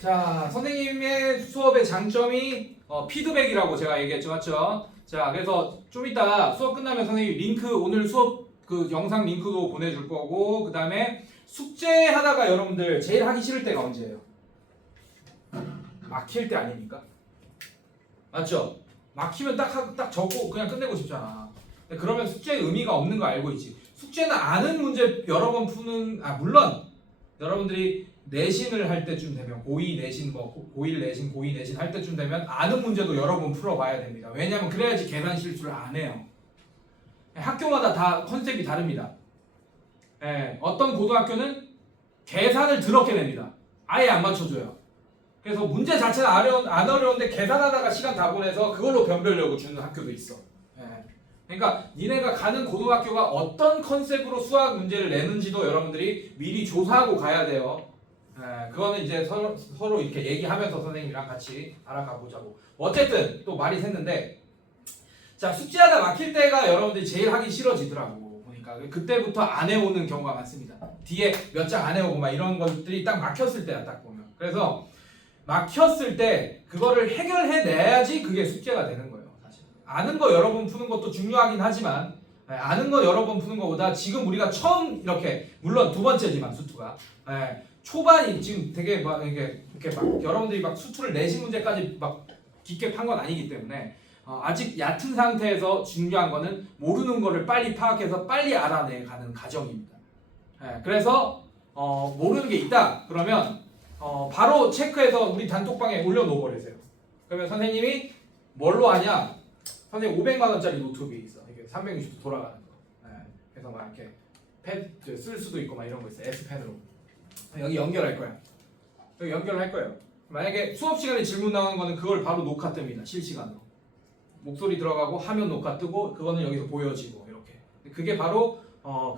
자, 선생님의 수업의 장점이 피드백이라고 제가 얘기했죠, 맞죠? 자, 그래서 좀 이따가 수업 끝나면 선생님이 링크 오늘 수업 그 영상 링크도 보내줄 거고, 그 다음에 숙제 하다가 여러분들 제일 하기 싫을 때가 언제예요? 막힐 때 아닙니까? 맞죠? 막히면 딱 적고 그냥 끝내고 싶잖아. 근데 그러면 숙제의 의미가 없는 거 알고 있지. 숙제는 아는 문제 여러 번 푸는, 물론 여러분들이 내신을 할 때쯤 되면 고2 내신 고1 내신 고2 내신 할 때쯤 되면 아는 문제도 여러 번 풀어봐야 됩니다. 왜냐하면 그래야지 계산 실수를 안 해요. 학교마다 다 컨셉이 다릅니다. 어떤 고등학교는 계산을 더럽게 냅니다. 아예 안 맞춰줘요. 그래서 문제 자체는 안 어려운데 계산하다가 시간 다 보내서 그걸로 변별력을 주는 학교도 있어. 그러니까 니네가 가는 고등학교가 어떤 컨셉으로 수학 문제를 내는지도 여러분들이 미리 조사하고 가야 돼요. 그거는 이제 서로 이렇게 얘기하면서 선생님이랑 같이 알아가 보자고. 어쨌든 또 말이 샜는데, 자, 숙제하다 막힐 때가 여러분들이 제일 하기 싫어지더라고. 보니까 그때부터 안 해오는 경우가 많습니다. 뒤에 몇 장 안 해오고 막 이런 것들이 딱 막혔을 때야, 딱 보면. 그래서 막혔을 때 그거를 해결해내야지 그게 숙제가 되는 거예요. 사실 아는 거 여러 번 푸는 것도 중요하긴 하지만, 아는 거 여러 번 푸는 것보다 지금 우리가 처음 이렇게, 물론 두 번째지만 수투가 초반이 지금 되게 막 이렇게 막 여러분들이 막 수투를 내신 문제까지 막 깊게 판 건 아니기 때문에 아직 얕은 상태에서 중요한 거는 모르는 거를 빨리 파악해서 빨리 알아내가는 과정입니다. 그래서 모르는 게 있다 그러면 바로 체크해서 우리 단톡방에 올려놓어 버리세요. 그러면 선생님이 뭘로 하냐? 선생님 500만 원짜리 노트북이 있어. 이게 360도 돌아가는 거. 그래서 막 이렇게 패드 쓸 수도 있고 막 이런 거 있어. S펜으로. 여기 연결할 거야. 여기 연결할 거예요. 만약에 수업 시간에 질문 나오는 거는 그걸 바로 녹화 뜹니다. 실시간으로. 목소리 들어가고 화면 녹화 뜨고 그거는 여기서 보여지고 이렇게. 그게 바로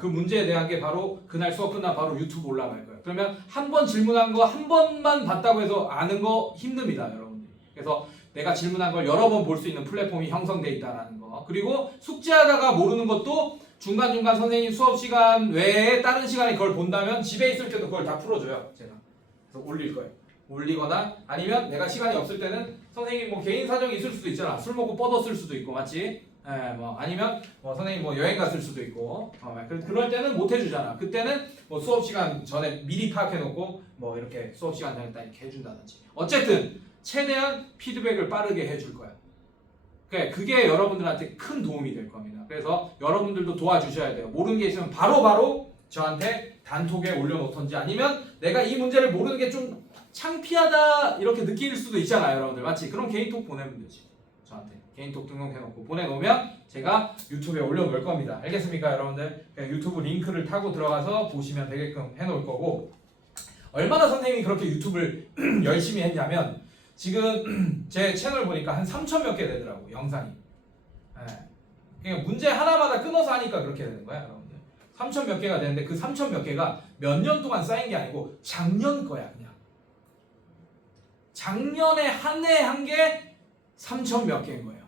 그 문제에 대한 게 바로 그날 수업 끝나 바로 유튜브 올라갈 거예요. 그러면 한 번 질문한 거 한 번만 봤다고 해서 아는 거 힘듭니다, 여러분들이. 그래서 내가 질문한 걸 여러 번 볼 수 있는 플랫폼이 형성돼 있다라는 거. 그리고 숙제하다가 모르는 것도 중간중간 선생님 수업 시간 외에 다른 시간에 그걸 본다면 집에 있을 때도 그걸 다 풀어줘요, 제가. 그래서 올릴 거예요. 올리거나 아니면 내가 시간이 없을 때는 선생님 뭐 개인 사정이 있을 수도 있잖아. 술 먹고 뻗었을 수도 있고, 맞지? 뭐 아니면 뭐 선생님 뭐 여행 갔을 수도 있고, 그럴 때는 못 해주잖아. 그때는 뭐 수업 시간 전에 미리 파악해놓고 뭐 이렇게 수업 시간 전에 딱 이렇게 해준다든지. 어쨌든 최대한 피드백을 빠르게 해줄 거야. 그게 여러분들한테 큰 도움이 될 겁니다. 그래서 여러분들도 도와주셔야 돼요. 모르는 게 있으면 바로바로 저한테 단톡에 올려놓던지, 아니면 내가 이 문제를 모르는 게 좀 창피하다 이렇게 느낄 수도 있잖아요, 여러분들. 맞지? 그럼 개인톡 보내면 되지. 저한테 개인톡 등록해놓고 보내놓으면 제가 유튜브에 올려놓을 겁니다. 알겠습니까, 여러분들? 유튜브 링크를 타고 들어가서 보시면 되게끔 해놓을 거고, 얼마나 선생님이 그렇게 유튜브를 열심히 했냐면 지금 제 채널 보니까 한 3천 몇 개 되더라고, 영상이. 그러니까 문제 하나마다 끊어서 하니까 그렇게 되는 거야, 여러분들. 3천 몇 개가 되는데 그 3천 몇 개가 몇 년 동안 쌓인 게 아니고 작년 거야, 그냥. 작년에 한 해 한 게 3천 몇 개인 거예요.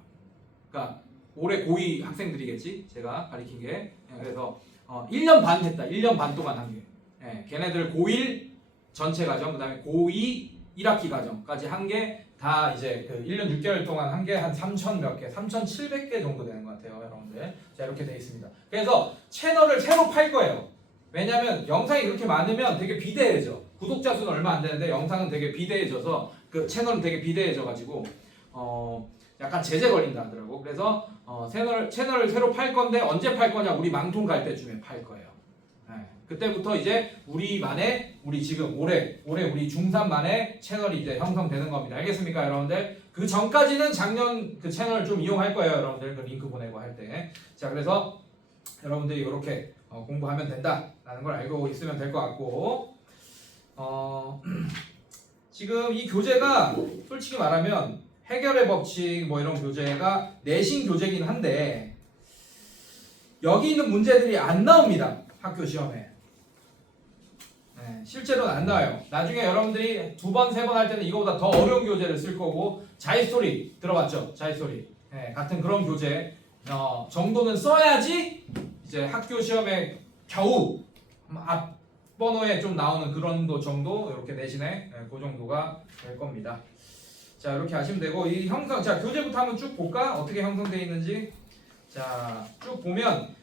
그러니까 올해 고2 학생들이겠지, 제가 가르친 게. 그래서 1년 반 됐다. 1년 반 동안 한 게. 걔네들 고1 전체 과정, 그 다음에 고2 1학기 과정까지 한 게 다 이제 그 1년 6개월 동안 한 게 한 3천 몇 개, 3,700개 정도 되는 것 같아요, 여러분들. 자, 이렇게 돼 있습니다. 그래서 채널을 새로 팔 거예요. 왜냐면 영상이 그렇게 많으면 되게 비대해져. 구독자 수는 얼마 안 되는데 영상은 되게 비대해져서, 그 채널은 되게 비대해져가지고 약간 제재 걸린다 하더라고. 그래서 채널을 새로 팔 건데 언제 팔 거냐? 우리 망통 갈 때쯤에 팔 거예요. 그때부터 이제 우리 지금 올해 우리 중3 만에 채널이 이제 형성되는 겁니다. 알겠습니까, 여러분들? 그 전까지는 작년 그 채널 좀 이용할 거예요, 여러분들. 그 링크 보내고 할 때. 자, 그래서 여러분들이 이렇게 공부하면 된다라는 걸 알고 있으면 될 것 같고, 지금 이 교재가 솔직히 말하면 해결의 법칙 뭐 이런 교재가 내신 교재긴 한데 여기 있는 문제들이 안 나옵니다, 학교 시험에. 실제로는 안 나와요. 나중에 여러분들이 2번, 3번 할 때는 이거보다 더 어려운 교재를 쓸 거고, 자이스토리 들어봤죠? 자이스토리. 같은 그런 교재 정도는 써야지 이제 학교 시험에 겨우 번호에 좀 나오는 그런 정도 이렇게 내신에 그 정도가 될 겁니다. 자 이렇게 하시면 되고 이 형성 자 교재부터 한번 쭉 볼까 어떻게 형성되어 있는지 자 쭉 보면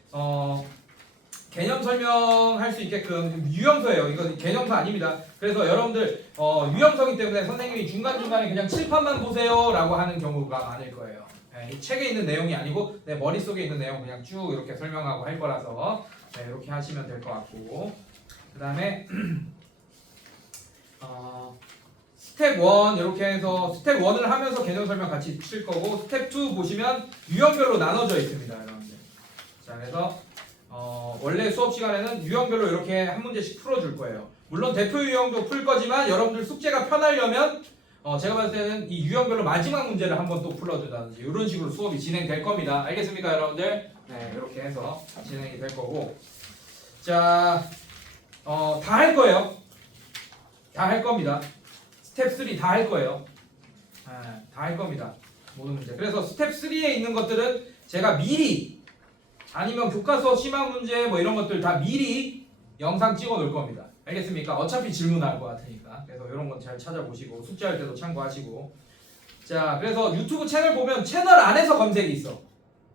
개념 설명할 수 있게끔 유형서예요. 이거 개념서 아닙니다. 그래서 여러분들 유형서이기 때문에 선생님이 중간중간에 그냥 칠판만 보세요라고 하는 경우가 많을 거예요. 이 책에 있는 내용이 아니고 내 머릿속에 있는 내용 그냥 쭉 이렇게 설명하고 할 거라서 이렇게 하시면 될 것 같고 그 다음에 스텝 1 이렇게 해서 스텝 1을 하면서 개념 설명 같이 칠 거고 스텝 2 보시면 유형별로 나눠져 있습니다. 여러분들. 자 그래서 원래 수업 시간에는 유형별로 이렇게 한 문제씩 풀어줄 거예요. 물론 대표 유형도 풀 거지만 여러분들 숙제가 편하려면 제가 봤을 때는 이 유형별로 마지막 문제를 한번 또 풀어준다든지 이런 식으로 수업이 진행될 겁니다. 알겠습니까 여러분들? 네 이렇게 해서 진행이 될 거고 자 다 할 거예요. 다 할 겁니다. 스텝 3 다 할 거예요. 다 할 겁니다. 모든 문제. 그래서 스텝 3에 있는 것들은 제가 미리 아니면 교과서 시막 문제 뭐 이런 것들 다 미리 영상 찍어 놓을 겁니다. 알겠습니까? 어차피 질문 나올 것 같으니까. 그래서 이런 건 잘 찾아보시고 숙제할 때도 참고하시고. 자, 그래서 유튜브 채널 보면 채널 안에서 검색이 있어.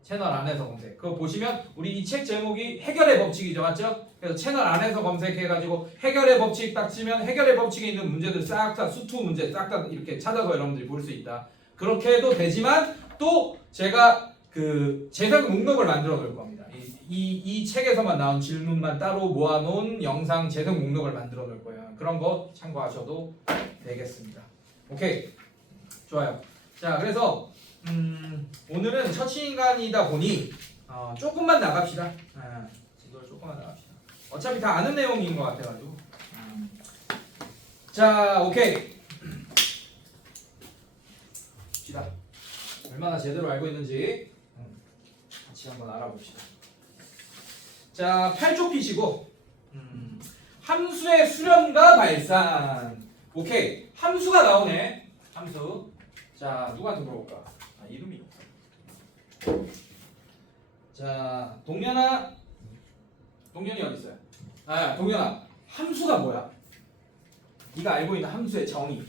채널 안에서 검색. 그거 보시면 우리 이 책 제목이 해결의 법칙이죠, 맞죠? 그래서 채널 안에서 검색해가지고 해결의 법칙 딱 치면 해결의 법칙에 있는 문제들 싹 다 수투 문제 싹 다 이렇게 찾아서 여러분들이 볼 수 있다. 그렇게 해도 되지만 또 제가 그 재생 목록을 만들어 놓을 겁니다. 이 책에서만 나온 질문만 따로 모아놓은 영상 재생 목록을 만들어 놓을 거예요. 그런 거 참고하셔도 되겠습니다. 오케이, 좋아요. 자, 그래서 오늘은 처치인간이다 보니 조금만 나갑시다. 지도를 조금만 나갑시다. 어차피 다 아는 내용인 것 같아가지고. 자, 오케이. 봅시다. 얼마나 제대로 알고 있는지 같이 한번 알아봅시다. 자, 8쪽 피시고 함수의 수렴과 발산. 오케이. 함수가 나오네. 함수. 자, 누구한테 물어볼까? 이름이 없어. 자, 동현아. 동현이 어디 있어요? 동현아. 함수가 뭐야? 네가 알고 있는 함수의 정의.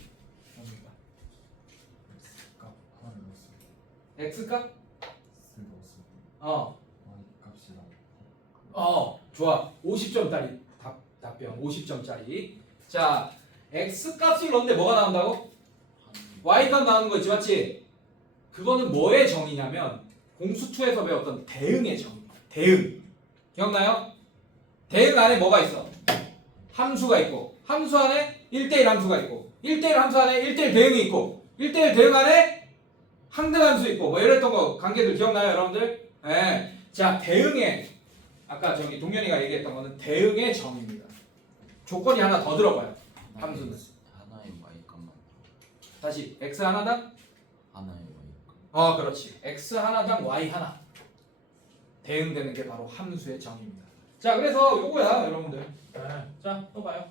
x값? 좋아. 50점짜리 답변. 50점짜리. 자, x값을 넣는데 뭐가 나온다고? y값 나오는 거 있지, 맞지? 그거는 뭐의 정의냐면 공수2에서 배웠던 대응의 정의. 대응. 기억나요? 대응 안에 뭐가 있어? 함수가 있고 함수 안에 1대1 함수가 있고 1대1 함수 안에 1대1 대응이 있고 1대1 대응 안에 항등함수 있고 뭐 이랬던 거 관계들 기억나요, 여러분들? 네. 자, 대응의 아까 저기 동현이가 얘기했던 거는 대응의 정의입니다. 조건이 하나 더 들어가요. 함수는 하나의 y값만 다시 x 하나당 하나의 y값. 그렇지. x 하나당 y 하나. 대응되는 게 바로 함수의 정의입니다. 자, 그래서 요거야, 여러분들. 자, 또 봐요.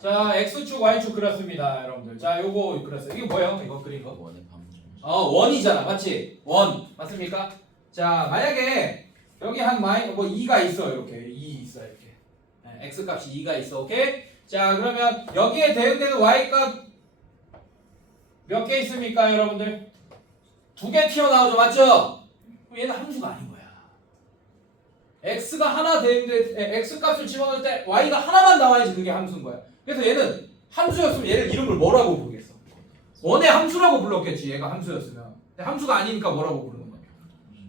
자, x축, y축 그렸습니다, 여러분들. 자, 요거 그렸어요. 이게 뭐예요? 이거 그린 거? 원의 반전. 원이잖아, 맞지? 원, 맞습니까? 자, 만약에 여기 한 뭐 2가 있어, 이렇게 2 있어, 이렇게. x 값이 2가 있어, 오케이? 자, 그러면 여기에 대응되는 y 값 몇 개 있습니까, 여러분들? 2개 튀어나오죠, 맞죠? 그럼 얘는 함수가 아닌 거야. x가 하나 대응돼, x 값을 집어넣을 때 y가 하나만 나와야지 그게 함수인 거야. 그래서 얘는 함수였으면 얘를 이름을 뭐라고 부르겠어? 원의 함수라고 불렀겠지, 얘가 함수였으면. 근데 함수가 아니니까 뭐라고 부르는 거야?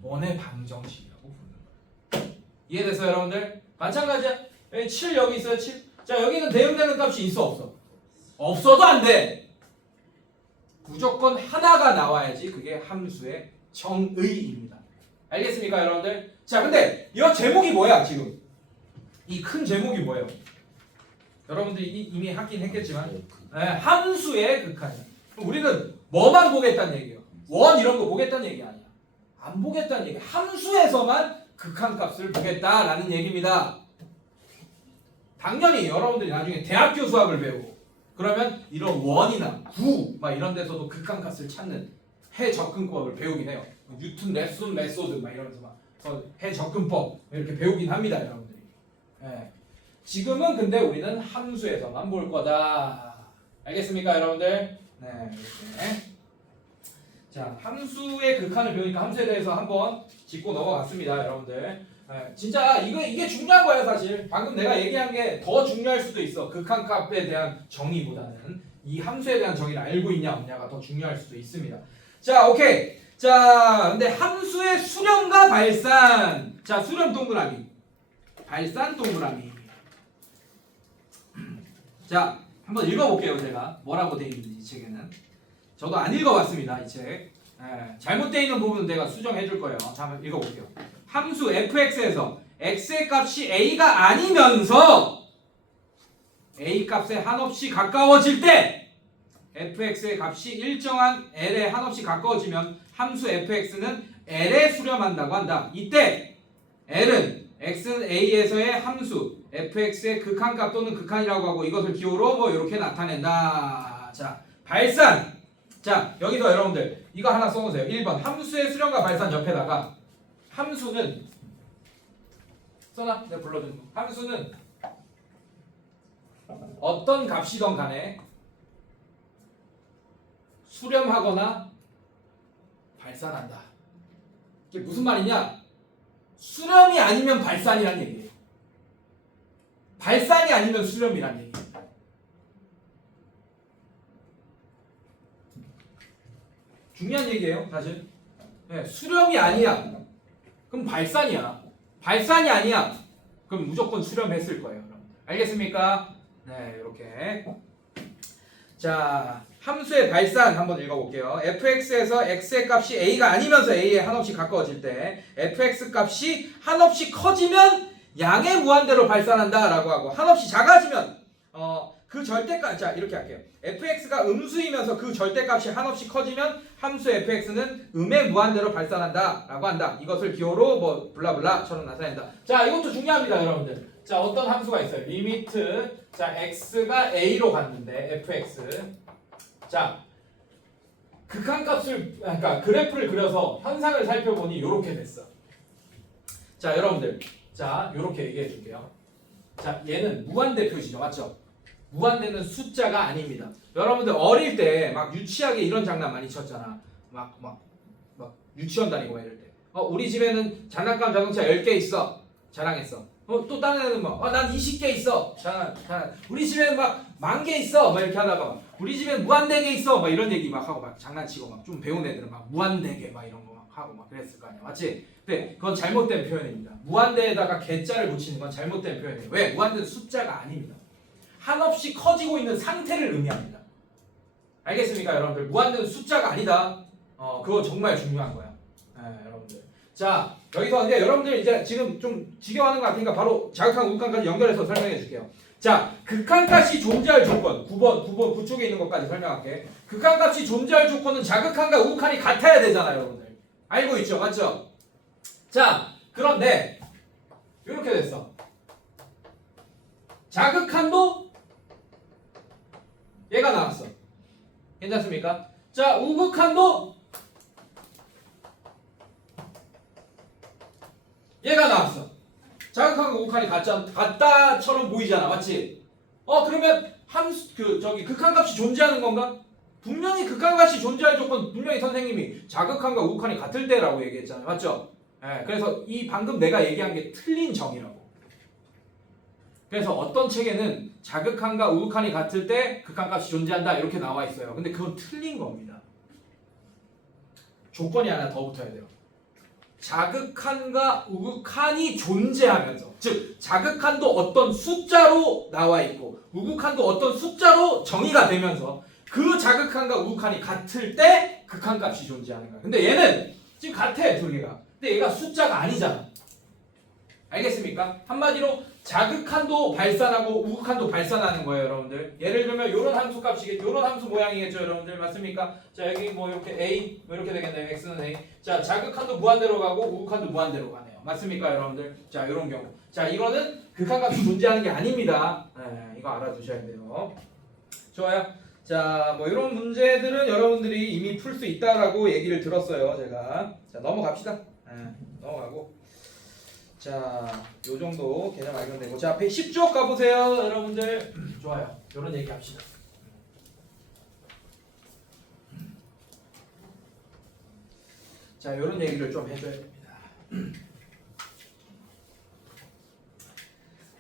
원의 방정식이라고 부르는 거야. 이해됐어요, 여러분들? 마찬가지야. 여기 7 여기 있어요, 7. 자, 여기는 대응되는 값이 있어, 없어? 없어도 안 돼. 무조건 하나가 나와야지 그게 함수의 정의입니다. 알겠습니까, 여러분들? 자, 근데 이 제목이 뭐야, 지금? 이 큰 제목이 뭐예요? 여러분들이 이미 하긴 했겠지만 함수의 극한이야. 그럼 우리는 뭐만 보겠다는 얘기예요? 원 이런 거 보겠다는 얘기 아니야. 안 보겠다는 얘기. 함수에서만 극한값을 보겠다라는 얘기입니다. 당연히 여러분들이 나중에 대학교 수학을 배우고 그러면 이런 원이나 구 막 이런 데서도 극한값을 찾는 해접근법을 배우긴 해요. 뉴턴 레슨 메소드 막 이러면서 막 해접근법 이렇게 배우긴 합니다, 여러분들이. 예. 지금은 근데 우리는 함수에서만 볼 거다. 알겠습니까, 여러분들? 네, 이렇게. 자, 함수의 극한을 배우니까 함수에 대해서 한번 짚고 넘어갔습니다, 여러분들. 네, 진짜 이게 중요한 거예요, 사실. 방금 내가 얘기한 게 더 중요할 수도 있어. 극한값에 대한 정의보다는 이 함수에 대한 정의를 알고 있냐 없냐가 더 중요할 수도 있습니다. 자, 오케이. 자, 근데 함수의 수렴과 발산. 자, 수렴 동그라미, 발산 동그라미. 자, 한번 읽어볼게요, 제가 뭐라고 돼 있는지 이 책에는. 저도 안 읽어봤습니다, 이 책. 잘못되어 있는 부분은 내가 수정해 줄 거예요. 자, 한번 읽어볼게요. 함수 fx에서 x의 값이 a가 아니면서 a 값에 한없이 가까워질 때 fx의 값이 일정한 l에 한없이 가까워지면 함수 fx는 l에 수렴한다고 한다. 이때 l은 x는 a에서의 함수 fx의 극한값 또는 극한이라고 하고 이것을 기호로 뭐 이렇게 나타낸다. 자, 발산. 자, 여기서 여러분들 이거 하나 써놓으세요. 1번 함수의 수렴과 발산 옆에다가 함수는 써놔? 내가 불러주는 거. 함수는 어떤 값이든 간에 수렴하거나 발산한다. 이게 무슨 말이냐? 수렴이 아니면 발산이란 얘기예요. 발산이 아니면 수렴이란 얘기예요. 중요한 얘기예요, 사실. 네, 수렴이 아니야. 그럼 발산이야. 발산이 아니야. 그럼 무조건 수렴했을 거예요. 그럼. 알겠습니까? 네, 이렇게. 자, 함수의 발산 한번 읽어볼게요. fx에서 x의 값이 a가 아니면서 a에 한없이 가까워질 때 fx 값이 한없이 커지면 양의 무한대로 발산한다 라고 하고 한없이 작아지면 그 절대값, 자 이렇게 할게요. fx가 음수이면서 그 절대값이 한없이 커지면 함수 fx는 음의 무한대로 발산한다 라고 한다. 이것을 기호로 뭐 블라블라처럼 나타낸다. 자, 이것도 중요합니다, 여러분들. 자, 어떤 함수가 있어요? 리미트, 자 x가 a로 갔는데 fx, 자 극한값을, 그러니까 그래프를 그려서 현상을 살펴보니 이렇게 됐어. 자, 여러분들, 자 이렇게 얘기해 줄게요. 자, 얘는 무한대 표시죠, 맞죠? 무한대는 숫자가 아닙니다. 여러분들 어릴 때 막 유치하게 이런 장난 많이 쳤잖아. 막 유치원 다니고 이럴 때. 우리 집에는 장난감 자동차 10개 있어. 자랑했어. 또 다른 애는 난 20개 있어. 자랑. 우리 집에는 막 10,000개 있어. 막 이렇게 하다가 막 우리 집엔 무한대게 있어. 막 이런 얘기 막 하고 막 장난치고 막 좀 배운 애들은 막 무한대게 막 이런 거 막 하고 막 그랬을 거 아니야. 맞지? 근데 그건 잘못된 표현입니다. 무한대에다가 개자를 붙이는 건 잘못된 표현이에요. 왜? 무한대는 숫자가 아닙니다. 한없이 커지고 있는 상태를 의미합니다. 알겠습니까, 여러분들? 무한대는 숫자가 아니다. 그거 정말 중요한 거야. 네, 여러분들. 자, 여기서 이제 여러분들 이제 지금 좀 지겨워하는 것 같으니까 바로 자극한 우극한까지 연결해서 설명해 줄게요. 자, 극한값이 존재할 조건, 9번 그쪽에 있는 것까지 설명할게. 극한값이 존재할 조건은 자극한과 우극한이 같아야 되잖아요, 여러분들. 알고 있죠, 맞죠? 자, 그런데 이렇게 됐어. 자극한도 얘가 나왔어. 괜찮습니까? 자, 우극한도 얘가 나왔어. 자극한과 우극한이 같다처럼 보이잖아, 맞지? 그러면 극한값이 존재하는 건가? 분명히 극한값이 존재할 조건 분명히 선생님이 자극한과 우극한이 같을 때라고 얘기했잖아요, 맞죠? 그래서 이 방금 내가 얘기한 게 틀린 정의라고. 그래서 어떤 책에는 자극한과 우극한이 같을 때 극한값이 존재한다 이렇게 나와 있어요. 근데 그건 틀린 겁니다. 조건이 하나 더 붙어야 돼요. 자극한과 우극한이 존재하면서, 즉 자극한도 어떤 숫자로 나와 있고 우극한도 어떤 숫자로 정의가 되면서 그 자극한과 우극한이 같을 때 극한값이 존재하는 거야. 근데 얘는 지금 같아, 두 개가. 근데 얘가 숫자가 아니잖아. 알겠습니까? 한마디로 자극한도 발산하고 우극한도 발산하는 거예요, 여러분들. 예를 들면 이런 함수 값이겠죠. 이런 함수 모양이겠죠, 여러분들. 맞습니까? 자, 여기 뭐 이렇게 a 뭐 이렇게 되겠네요. x는 a. 자, 자극한도 무한대로 가고 우극한도 무한대로 가네요. 맞습니까, 여러분들? 자, 이런 경우. 자, 이거는 극한값이 존재하는 게 아닙니다. 이거 알아두셔야 돼요. 좋아요. 자, 뭐 이런 문제들은 여러분들이 이미 풀 수 있다라고 얘기를 들었어요, 제가. 자, 넘어갑시다. 넘어가고. 자, 요 정도 개념 알면 되고. 자, 10쪽 가보세요, 여러분들. 좋아요. 요런 얘기 합시다. 자, 요런 얘기를 좀 해줘야 됩니다.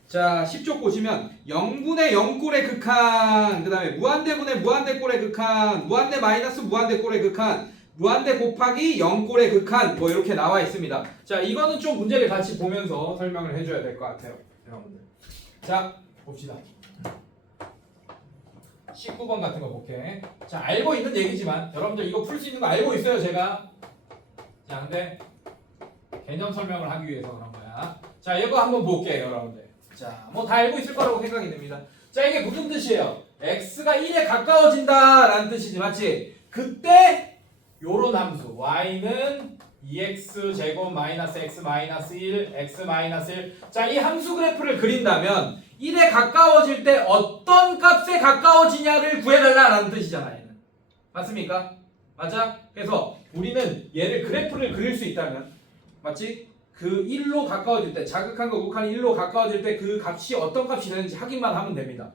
자, 10쪽 보시면 0분의 0꼴의 극한, 그 다음에 무한대분의 무한대꼴의 극한, 무한대 마이너스 무한대꼴의 극한, 무한대 곱하기 0꼴의 극한, 뭐 이렇게 나와 있습니다. 자, 이거는 좀 문제를 같이 보면서 설명을 해줘야 될 것 같아요, 여러분들. 자, 봅시다. 19번 같은 거 볼게. 자, 알고 있는 얘기지만 여러분들 이거 풀 수 있는 거 알고 있어요, 제가. 자, 근데 개념 설명을 하기 위해서 그런 거야. 자, 이거 한번 볼게요, 여러분들. 자, 뭐 다 알고 있을 거라고 생각이 됩니다. 자, 이게 무슨 뜻이에요? x가 1에 가까워진다 라는 뜻이지, 맞지? 그때 요런 함수 y는 2x 제곱 마이너스 x 마이너스 1 x 마이너스 1. 자, 이 함수 그래프를 그린다면 1에 가까워질 때 어떤 값에 가까워지냐를 구해달라라는 뜻이잖아, 얘는. 맞습니까? 맞아? 그래서 우리는 얘를 그래프를 그릴 수 있다면, 맞지? 그 1로 가까워질 때, 자극한과 극한이 1로 가까워질 때 그 값이 어떤 값이 되는지 확인만 하면 됩니다.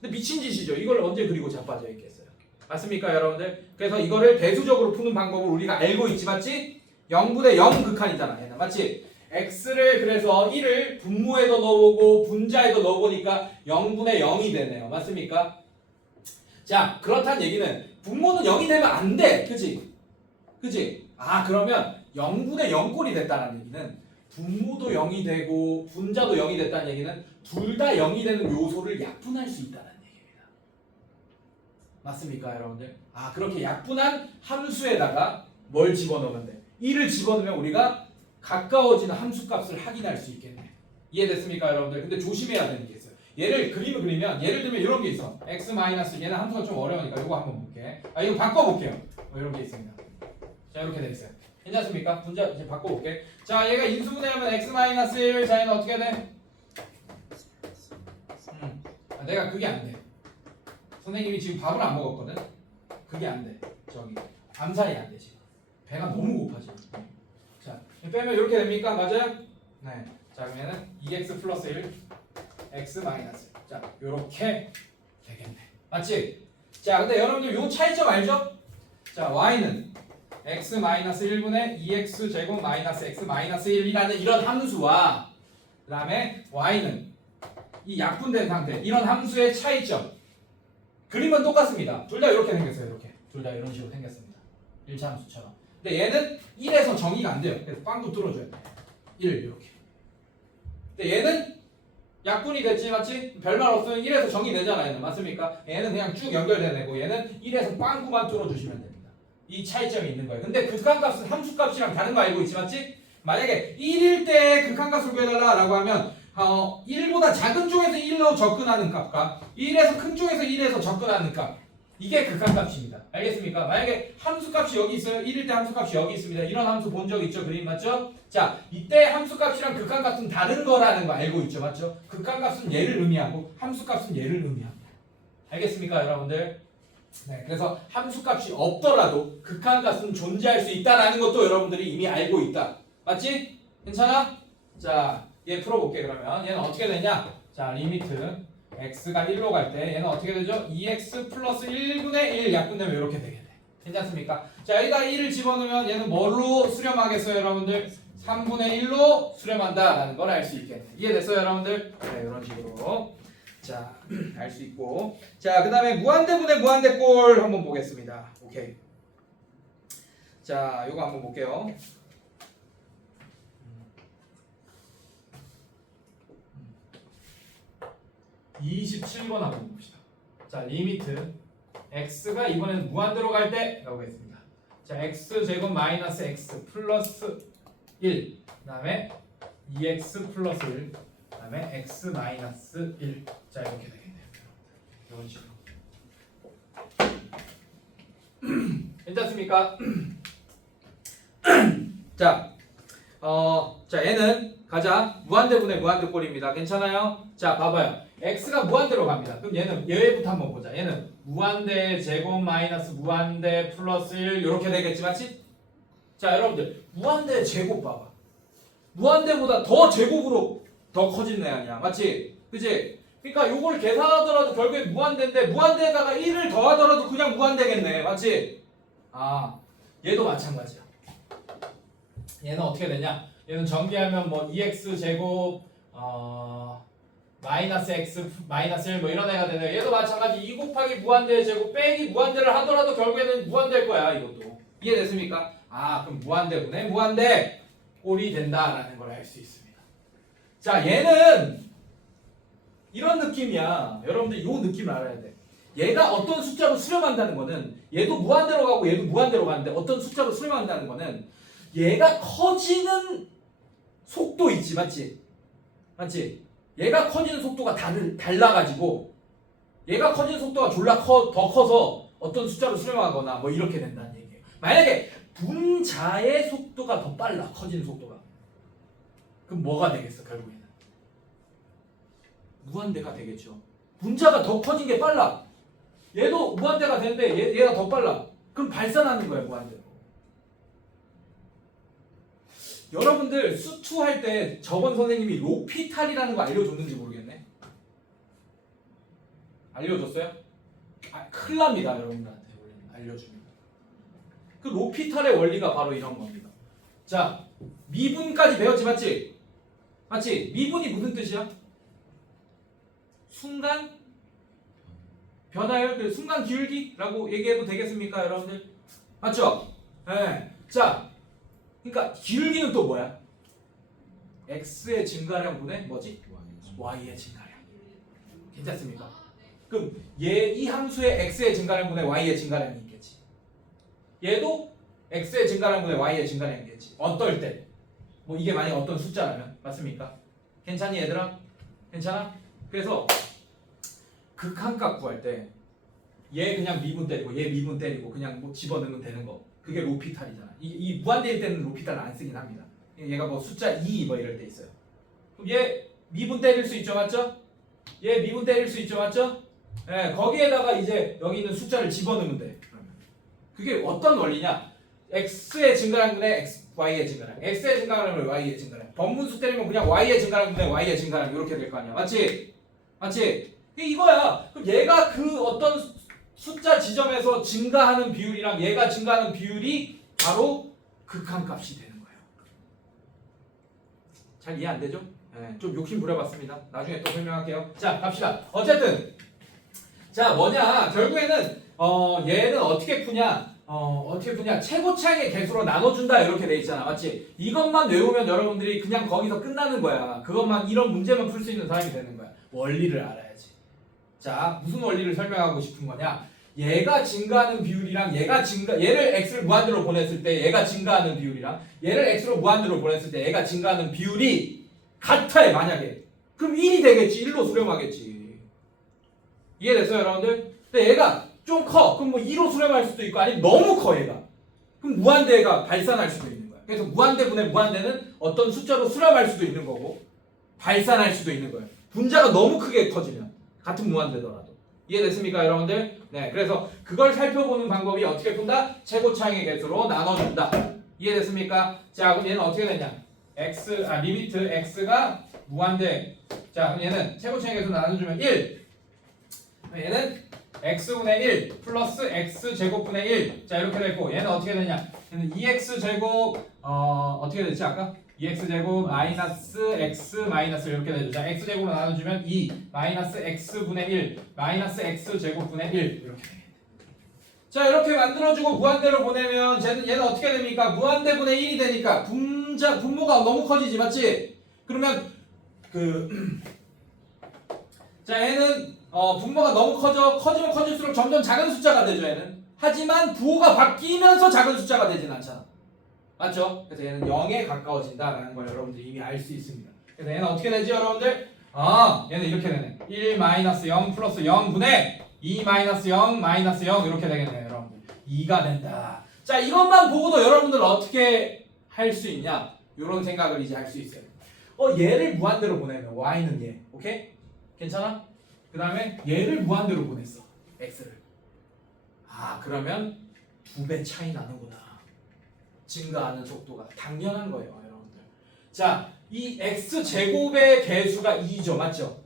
근데 미친 짓이죠. 이걸 언제 그리고 자빠져 있겠어요? 맞습니까, 여러분들? 그래서 이거를 배수적으로 푸는 방법을 우리가 알고 있지, 맞지? 0분의 0 극한이잖아, 얘는. 맞지? x를 그래서 1을 분모에도 넣어보고 분자에도 넣어보니까 0분의 0이 되네요. 맞습니까? 자, 그렇다는 얘기는 분모는 0이 되면 안 돼. 그치? 그치? 아, 그러면 0분의 0꼴이 됐다는 얘기는 분모도 0이 되고 분자도 0이 됐다는 얘기는 둘 다 0이 되는 요소를 약분할 수 있다는 얘기입니다. 맞습니까, 여러분들? 아, 그렇게 약분한 함수에다가 뭘 집어넣으면 돼? 1을 집어넣으면 우리가 가까워지는 함수값을 확인할 수 있겠네. 이해됐습니까, 여러분들? 근데 조심해야 되는 게 있어요. 얘를 그림을 그리면 예를 들면 이런 게 있어. x 마이너스, 얘는 함수가 좀 어려우니까 이거 한번 볼게. 아, 이거 바꿔볼게요. 뭐 이런 게 있습니다. 자, 이렇게 돼 있어요. 괜찮습니까? 분자 이제 바꿔볼게. 자, 얘가 인수분해하면 x 마이너스 1. 자, 얘는 어떻게 돼? 아, 내가 그게 안 돼. 선생님이 지금 밥을 안 먹었거든. 그게 안 돼. 저기 암살이 안 돼 지금. 배가 너무 고파 지금. 자, 빼면 이렇게 됩니까? 맞아요? 네. 자, 그러면은 2x 플러스 1, x 마이너스 1. 자, 요렇게 되겠네. 맞지? 자, 근데 여러분들 요 차이점 알죠? 자, y는 x 마이너스 1분의 2x 제곱 마이너스 x 마이너스 1이라는 이런 함수와 그 다음에 y는 이 약분된 상태, 이런 함수의 차이점. 그림은 똑같습니다. 둘 다 이렇게 생겼어요. 이렇게. 둘 다 이런 식으로 생겼습니다. 1차 함수처럼. 근데 얘는 1에서 정의가 안 돼요. 그래서 빵꾸 뚫어줘야 돼. 1 이렇게. 근데 얘는 약분이 됐지, 맞지? 별말 없으면 1에서 정의되잖아, 얘는. 맞습니까? 얘는 그냥 쭉 연결된 애고 얘는 1에서 빵꾸만 뚫어주시면 됩니다. 이 차이점이 있는 거예요. 근데 극한값은 함수값이랑 다른 거 알고 있지, 맞지? 만약에 1일 때 극한값을 구해달라고 하면 1보다 작은 쪽에서 1로 접근하는 값과 1에서 큰 쪽에서 1에서 접근하는 값, 이게 극한값입니다. 알겠습니까? 만약에 함수값이 여기 있어요. 1일 때 함수값이 여기 있습니다. 이런 함수 본 적 있죠? 그림 맞죠? 자, 이때 함수값이랑 극한값은 다른 거라는 거 알고 있죠? 맞죠? 극한값은 얘를 의미하고 함수값은 얘를 의미합니다. 알겠습니까, 여러분들? 네, 그래서 함수값이 없더라도 극한값은 존재할 수 있다라는 것도 여러분들이 이미 알고 있다. 맞지? 괜찮아? 자, 얘 풀어볼게. 그러면 얘는 어떻게 되냐? 자, 리미트 x가 1로 갈 때 얘는 어떻게 되죠? 2x 플러스 1분의 1 약분되면 이렇게 되겠네. 괜찮습니까? 자, 여기다 1을 집어넣으면 얘는 뭘로 수렴하겠어요, 여러분들? 3분의 1로 수렴한다라는 걸 알 수 있겠네. 이해됐어요, 여러분들? 네, 이런 식으로. 자, 알 수 있고. 자, 그 다음에 무한대분의 무한대꼴 한번 보겠습니다. 오케이. 자, 요거 한번 볼게요. 27번 한번 봅시다. 자, 리미트 x가 이번에는 무한대로 갈 때 라고 했습니다. 자, x 제곱 마이너스 x 플러스 1, 그 다음에 2x 플러스 1, 그 다음에 x 마이너스 1. 자, 이렇게 되겠네요. 이런 식으로. 괜찮습니까? 자, 자, 얘는 가자. 무한대분의 무한대꼴입니다. 괜찮아요? 자, 봐봐요. x가 무한대로 갑니다. 그럼 얘는 얘부터 한번 보자. 얘는 무한대 제곱 마이너스 무한대 플러스 1 이렇게 되겠지, 맞지? 자, 여러분들 무한대 제곱 봐봐. 무한대보다 더 제곱으로 더 커지는 애 아니야. 맞지? 그지? 그러니까 요걸 계산하더라도 결국에 무한대인데 무한대에다가 1을 더하더라도 그냥 무한대겠네. 맞지? 아, 얘도 마찬가지야. 얘는 어떻게 되냐? 얘는 전개하면 뭐 2x 제곱 마이너스 x 마이너스 1 뭐 이런 애가 되네. 얘도 마찬가지 2 곱하기 무한대의 제곱 빼기 무한대를 하더라도 결국에는 무한대일 거야. 이것도 이해됐습니까? 아, 그럼 무한대분의 무한대 꼴이 된다라는 걸 알 수 있습니다. 자, 얘는 이런 느낌이야. 여러분들 이 느낌을 알아야 돼. 얘가 어떤 숫자로 수렴한다는 거는 얘도 무한대로 가고 얘도 무한대로 가는데 어떤 숫자로 수렴한다는 거는 얘가 커지는 속도 있지. 맞지? 맞지? 얘가 커지는 속도가 달라가지고 얘가 커지는 속도가 졸라 더 커서 어떤 숫자로 수렴하거나 뭐 이렇게 된다는 얘기예요. 만약에 분자의 속도가 더 빨라. 커지는 속도가. 그럼 뭐가 되겠어 결국에는? 무한대가 되겠죠. 분자가 더 커진 게 빨라. 얘도 무한대가 되는데 얘가 더 빨라. 그럼 발산하는 거예요 무한대로. 여러분들 수투 할 때 저번 선생님이 로피탈이라는 거 알려줬는지 모르겠네. 알려줬어요? 아, 큰일 납니다 여러분들한테 알려주면. 그 로피탈의 원리가 바로 이런 겁니다. 자, 미분까지 배웠지 맞지? 맞지? 미분이 무슨 뜻이야? 순간 변화율, 순간 기울기라고 얘기해도 되겠습니까 여러분들? 맞죠? 네. 자, 그러니까 기울기는 또 뭐야? x의 증가량분의 뭐지? y의 증가량. 괜찮습니까? 그럼 이 함수의 x의 증가량분의 y의 증가량이 있겠지. 얘도 x의 증가량분의 y의 증가량이 있겠지. 어떨 때? 뭐 이게 만약 어떤 숫자라면 맞습니까? 괜찮니 얘들아? 괜찮아? 그래서 극한값 구할 때 얘 그냥 미분 때리고 얘 미분 때리고 그냥 뭐 집어넣으면 되는 거. 그게 로피탈이잖아. 이 무한대일 때는 로피탈을 안 쓰긴 합니다. 얘가 뭐 숫자 2 뭐 이럴 때 있어요. 그럼 얘 미분 때릴 수 있죠, 맞죠? 얘 미분 때릴 수 있죠, 맞죠? 예, 거기에다가 이제 여기 있는 숫자를 집어넣으면 돼. 그러면 그게 어떤 원리냐? x의 증가량분의 y의 증가량, x의 증가량분의 y의 증가량. 번분수 때리면 그냥 y의 증가량분의 y의 증가량 이렇게 될 거 아니야, 맞지? 맞지? 이거야. 그럼 얘가 그 어떤 숫자 지점에서 증가하는 비율이랑 얘가 증가하는 비율이 바로 극한값이 되는 거예요. 잘 이해 안 되죠? 네, 좀 욕심 부려봤습니다. 나중에 또 설명할게요. 자, 갑시다. 어쨌든 자 뭐냐 결국에는 얘는 어떻게 푸냐 어떻게 푸냐 최고차의 개수로 나눠준다 이렇게 돼 있잖아. 맞지? 이것만 외우면 여러분들이 그냥 거기서 끝나는 거야. 그것만 이런 문제만 풀 수 있는 사람이 되는 거야. 원리를 알아야지. 자, 무슨 원리를 설명하고 싶은 거냐? 얘가 증가하는 비율이랑 얘를 x를 무한대로 보냈을 때 얘가 증가하는 비율이랑 얘를 x로 무한대로 보냈을 때 얘가 증가하는 비율이 같아 만약에. 그럼 1이 되겠지. 1로 수렴하겠지. 이해됐어요, 여러분들? 근데 얘가 좀 커. 그럼 뭐 2로 수렴할 수도 있고 아니면 너무 커 얘가. 그럼 무한대가 발산할 수도 있는 거야. 그래서 무한대분의 무한대는 어떤 숫자로 수렴할 수도 있는 거고 발산할 수도 있는 거예요. 분자가 너무 크게 커지면 같은 무한대더라도. 이해됐습니까 여러분들? 네, 그래서 그걸 살펴보는 방법이 어떻게 푼다? 최고차의 개수로 나눠준다. 이해됐습니까? 자, 그럼 얘는 어떻게 되냐? 리미트 x가 무한대. 자, 그럼 얘는 최고차의 개수 나눠주면 1. 그럼 얘는 x분의 1 플러스 x 제곱분의 1. 자, 이렇게 되고 얘는 어떻게 되냐? 얘는 2x 제곱 어떻게 됐지 아까? 2x 제곱 마이너스 x 마이너스 이렇게 되죠. 자, x 제곱으로 나눠주면 2 마이너스 x분의 1 마이너스 x 제곱분의 1 이렇게 되겠네. 자, 이렇게 만들어주고 무한대로 보내면 얘는 어떻게 됩니까? 무한대분의 1이 되니까 분모가 너무 커지지, 맞지? 그러면 자, 얘는 분모가 너무 커지면 커질수록 점점 작은 숫자가 되죠, 얘는. 하지만 부호가 바뀌면서 작은 숫자가 되진 않잖아. 맞죠? 그래서 얘는 0에 가까워진다라는 걸 여러분들이 이미 알 수 있습니다. 그래서 얘는 어떻게 되지 여러분들? 얘는 이렇게 되네. 1 마이너스 0 플러스 0분의 2 마이너스 0 마이너스 0 이렇게 되겠네요 여러분들. 2가 된다. 자, 이것만 보고도 여러분들 어떻게 할 수 있냐? 이런 생각을 이제 할 수 있어요. 얘를 무한대로 보내면 y는 얘. 오케이? 괜찮아? 그 다음에 얘를 무한대로 보냈어. x를. 그러면 2배 차이 나는구나. 증가하는 속도가 당연한 거예요 여러분들. 자, 이 x제곱의 개수가 2죠. 맞죠?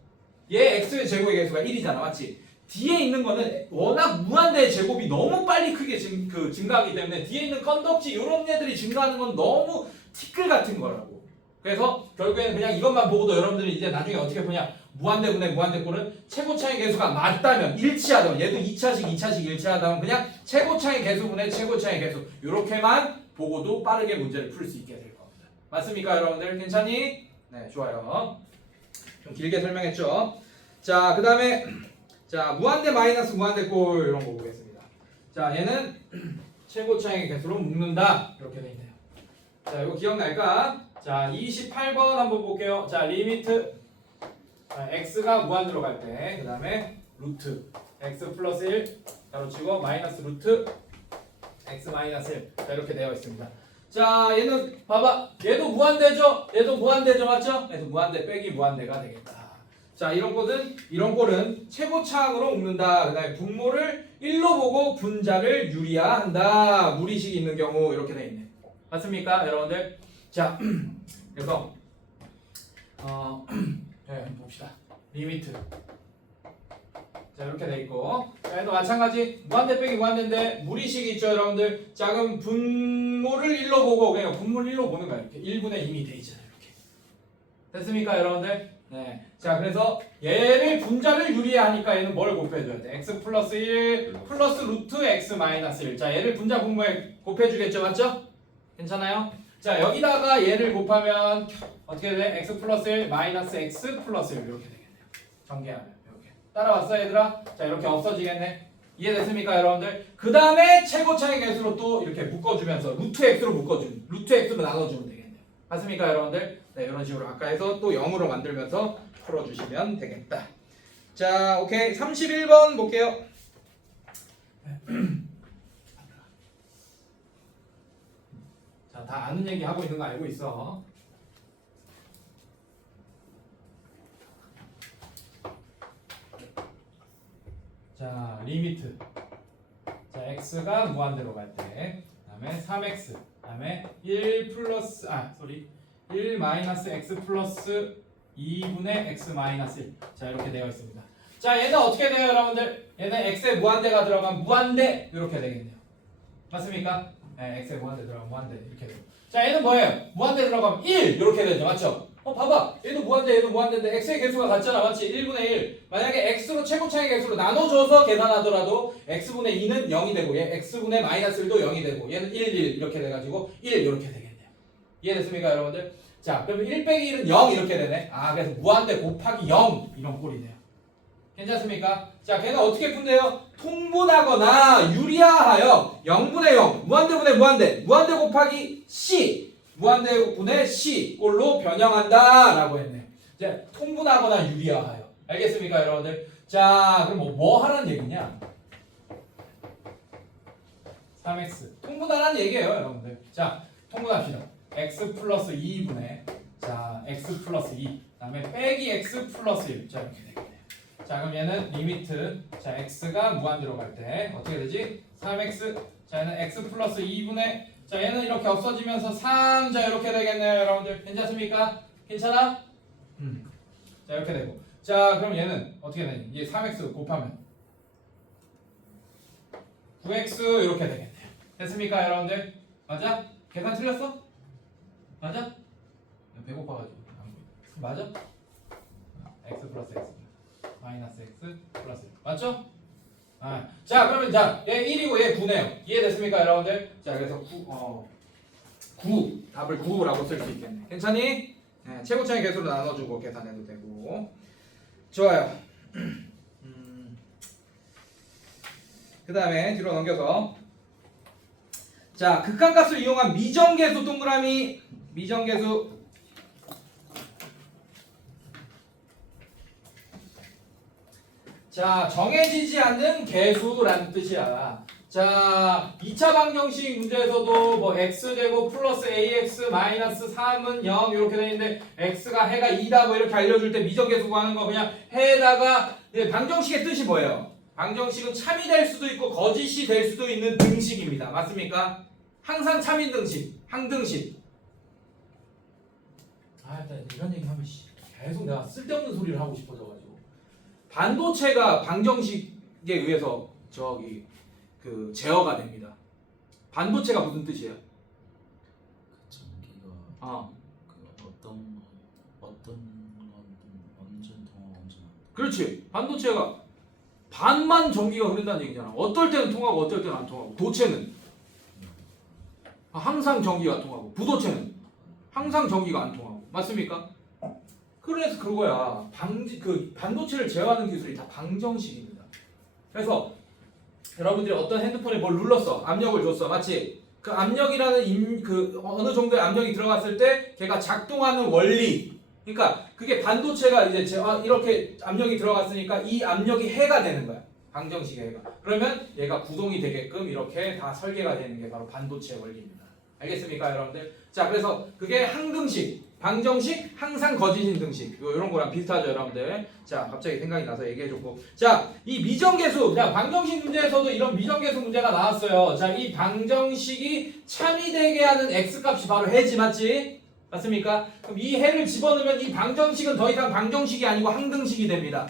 얘 x제곱의 개수가 1이잖아. 맞지? 뒤에 있는 거는 워낙 무한대의 제곱이 너무 빨리 크게 증가하기 때문에 뒤에 있는 건덕지 이런 애들이 증가하는 건 너무 티끌 같은 거라고. 그래서 결국에는 그냥 이것만 보고도 여러분들이 이제 나중에 어떻게 보냐, 무한대분의 무한대꼴은 최고차의 개수가 맞다면 일치하다면, 얘도 2차식 2차식 일치하다면 그냥 최고차의 개수분의 최고차의 개수, 이렇게만 보고도 빠르게 문제를 풀 수 있게 될 겁니다. 맞습니까 여러분들? 괜찮니? 네, 좋아요. 좀 길게 설명했죠. 자, 그 다음에 자, 무한대 마이너스 무한대꼴 이런 거 보겠습니다. 자, 얘는 최고차의 개수로 묶는다, 이렇게 돼 있네요. 자, 이거 기억날까? 자, 28번 한번 볼게요. 자, 리미트, 자, x가 무한대로 갈 때, 그 다음에 루트 x 플러스 1 가로치고 마이너스 루트 x 마이너스 1. 자, 이렇게 되어 있습니다. 자, 얘는 봐봐, 얘도 무한대죠? 얘도 무한대죠, 맞죠? 그래서 무한대 빼기 무한대가 되겠다. 자, 이런 꼴은 최고차항으로 묶는다. 그 다음에 분모를 1로 보고 분자를 유리화한다. 무리식이 있는 경우 이렇게 돼 있네. 맞습니까 여러분들? 자, 그래서 네, 봅시다. 리미트, 자, 이렇게 돼 있고, 자, 얘도 마찬가지 무한대 빼기 무한대인데 무리식이 있죠 여러분들. 자, 그럼 분모를 1로 보고 그냥 분모를 1로 보는 거야. 이렇게 1분의 2이 돼 있잖아요. 이렇게 됐습니까 여러분들? 네. 자, 그래서 얘를 분자를 유리하니까 얘는 뭘 곱해줘야 돼? x 플러스 1 플러스 루트 x 마이너스 1. 자, 얘를 분자 분모에 곱해주겠죠, 맞죠? 괜찮아요? 자, 여기다가 얘를 곱하면 어떻게 돼? x 플러스 1 마이너스 x 플러스 1 이렇게 되겠네요. 전개하면 이렇게. 따라왔어 얘들아? 자, 이렇게 없어지겠네. 이해됐습니까 여러분들? 그 다음에 최고차의 개수로 또 이렇게 묶어주면서 루트 x로 묶어주면, 루트 x로 나눠주면 되겠네요. 맞습니까 여러분들? 네, 이런 식으로 아까 해서 또 0으로 만들면서 풀어주시면 되겠다. 자, 오케이. 31번 볼게요. 자, 다 아는 얘기 하고 있는 거 알고 있어. 자, 리미트. 자, x가 무한대로 갈 때, 그다음에 3x, 그다음에 1 플러스 1 마이너스 x 플러스 2분의 x 마이너스 1. 자, 이렇게 되어 있습니다. 자, 얘는 어떻게 돼요 여러분들? 얘는 x에 무한대가 들어간 무한대 이렇게 되겠네요. 맞습니까? 네, x에 무한대 들어간 무한대 이렇게 되고. 자, 얘는 뭐예요? 무한대 들어가면 1 이렇게 되죠. 맞죠? 봐봐. 얘도 무한대 얘도 무한대인데 x의 개수가 같잖아. 맞지? 1분의 1. 만약에 x로 최고차의 개수로 나눠줘서 계산하더라도 x분의 2는 0이 되고 얘 x분의 마이너스 1도 0이 되고 얘는 1, 1 이렇게 돼가지고 1 이렇게 되겠네요. 이해됐습니까 여러분들? 자, 그러면 1 빼기 1은 0 이렇게 되네. 아, 그래서 무한대 곱하기 0 이런 꼴이네요. 괜찮습니까? 자, 걔는 어떻게 푼대요? 통분하거나 유리화하여 0분의 0 무한대분의 무한대 무한대 곱하기 c 무한대분의 c 꼴로 변형한다 라고 했네. 이제 통분하거나 유리화하여. 알겠습니까 여러분들? 자, 그럼 뭐 하라는 얘기냐? 3x 통분하라는 얘기예요 여러분들. 자, 통분합시다. x 플러스 2분의 자 x 플러스 2 그다음에 빼기 x 플러스 1. 자, 이렇게 되겠네요. 자, 그럼 얘는 리미트, 자, x가 무한대로 갈 때 어떻게 되지? 3x, 자, 얘는 x 플러스 2분의, 자, 얘는 이렇게 없어지면서 3, 자, 이렇게 되겠네요 여러분들. 괜찮습니까? 괜찮아? 자, 이렇게 되고, 자, 그럼 얘는 어떻게 되니? 얘 3x 곱하면 9x 이렇게 되겠네요. 됐습니까 여러분들? 맞아? 계산 틀렸어? 맞아? 배고파가지고 맞아? x 플러스 x 마이너스 x 플러스 1 맞죠? 아, 자, 그러면 자, 얘 1이고 얘 9네요. 이해됐습니까 여러분들? 자, 그래서 9 답을 9라고 쓸 수 있겠네. 괜찮니? 네, 최고차의 개수로 나눠주고 계산해도 되고. 좋아요. 그 다음에 뒤로 넘겨서 자, 극한값을 이용한 미정계수 동그라미 미정계수 자, 정해지지 않는 개수라는 뜻이야. 자, 2차 방정식 문제에서도 뭐 x제곱 플러스 ax 마이너스 3은 0 이렇게 돼 있는데 x가 해가 2다 뭐 이렇게 알려줄 때 미정계수 구하는 거 그냥 해에다가 방정식의 뜻이 뭐예요? 방정식은 참이 될 수도 있고 거짓이 될 수도 있는 등식입니다. 맞습니까? 항상 참인 등식, 항등식. 일단 이런 얘기 하면 계속 내가 쓸데없는 소리를 하고 싶어져가지고 반도체가 방정식에 의해서 저기 그 제어가 됩니다. 반도체가 무슨 뜻이에요? 그 전기가 어, 그 어떤 건 완전 통하고 완전 안 돼. 그렇지. 반도체가 반만 전기가 흐른다는 얘기잖아. 어떨 때는 통하고 어떨 때는 안 통하고. 도체는 항상 전기가 통하고, 부도체는 항상 전기가 안 통하고. 맞습니까? 그래서 그거야. 그 반도체를 제어하는 기술이 다 방정식입니다. 그래서 여러분들이 어떤 핸드폰에 뭘 눌렀어, 압력을 줬어, 맞지? 그 압력이라는 그 어느 정도의 압력이 들어갔을 때 걔가 작동하는 원리. 그러니까 그게 반도체가 이제 이렇게 압력이 들어갔으니까 이 압력이 해가 되는 거야. 방정식의 해가. 그러면 얘가 구동이 되게끔 이렇게 다 설계가 되는 게 바로 반도체 원리입니다. 알겠습니까, 여러분들? 자, 그래서 그게 항등식, 방정식, 항상 거짓인 등식. 이런 거랑 비슷하죠, 여러분들. 자, 갑자기 생각이 나서 얘기해줬고. 자, 이 미정계수. 자, 방정식 문제에서도 이런 미정계수 문제가 나왔어요. 자, 이 방정식이 참이 되게 하는 x값이 바로 해지, 맞지? 맞습니까? 그럼 이 해를 집어넣으면 이 방정식은 더 이상 방정식이 아니고 항등식이 됩니다.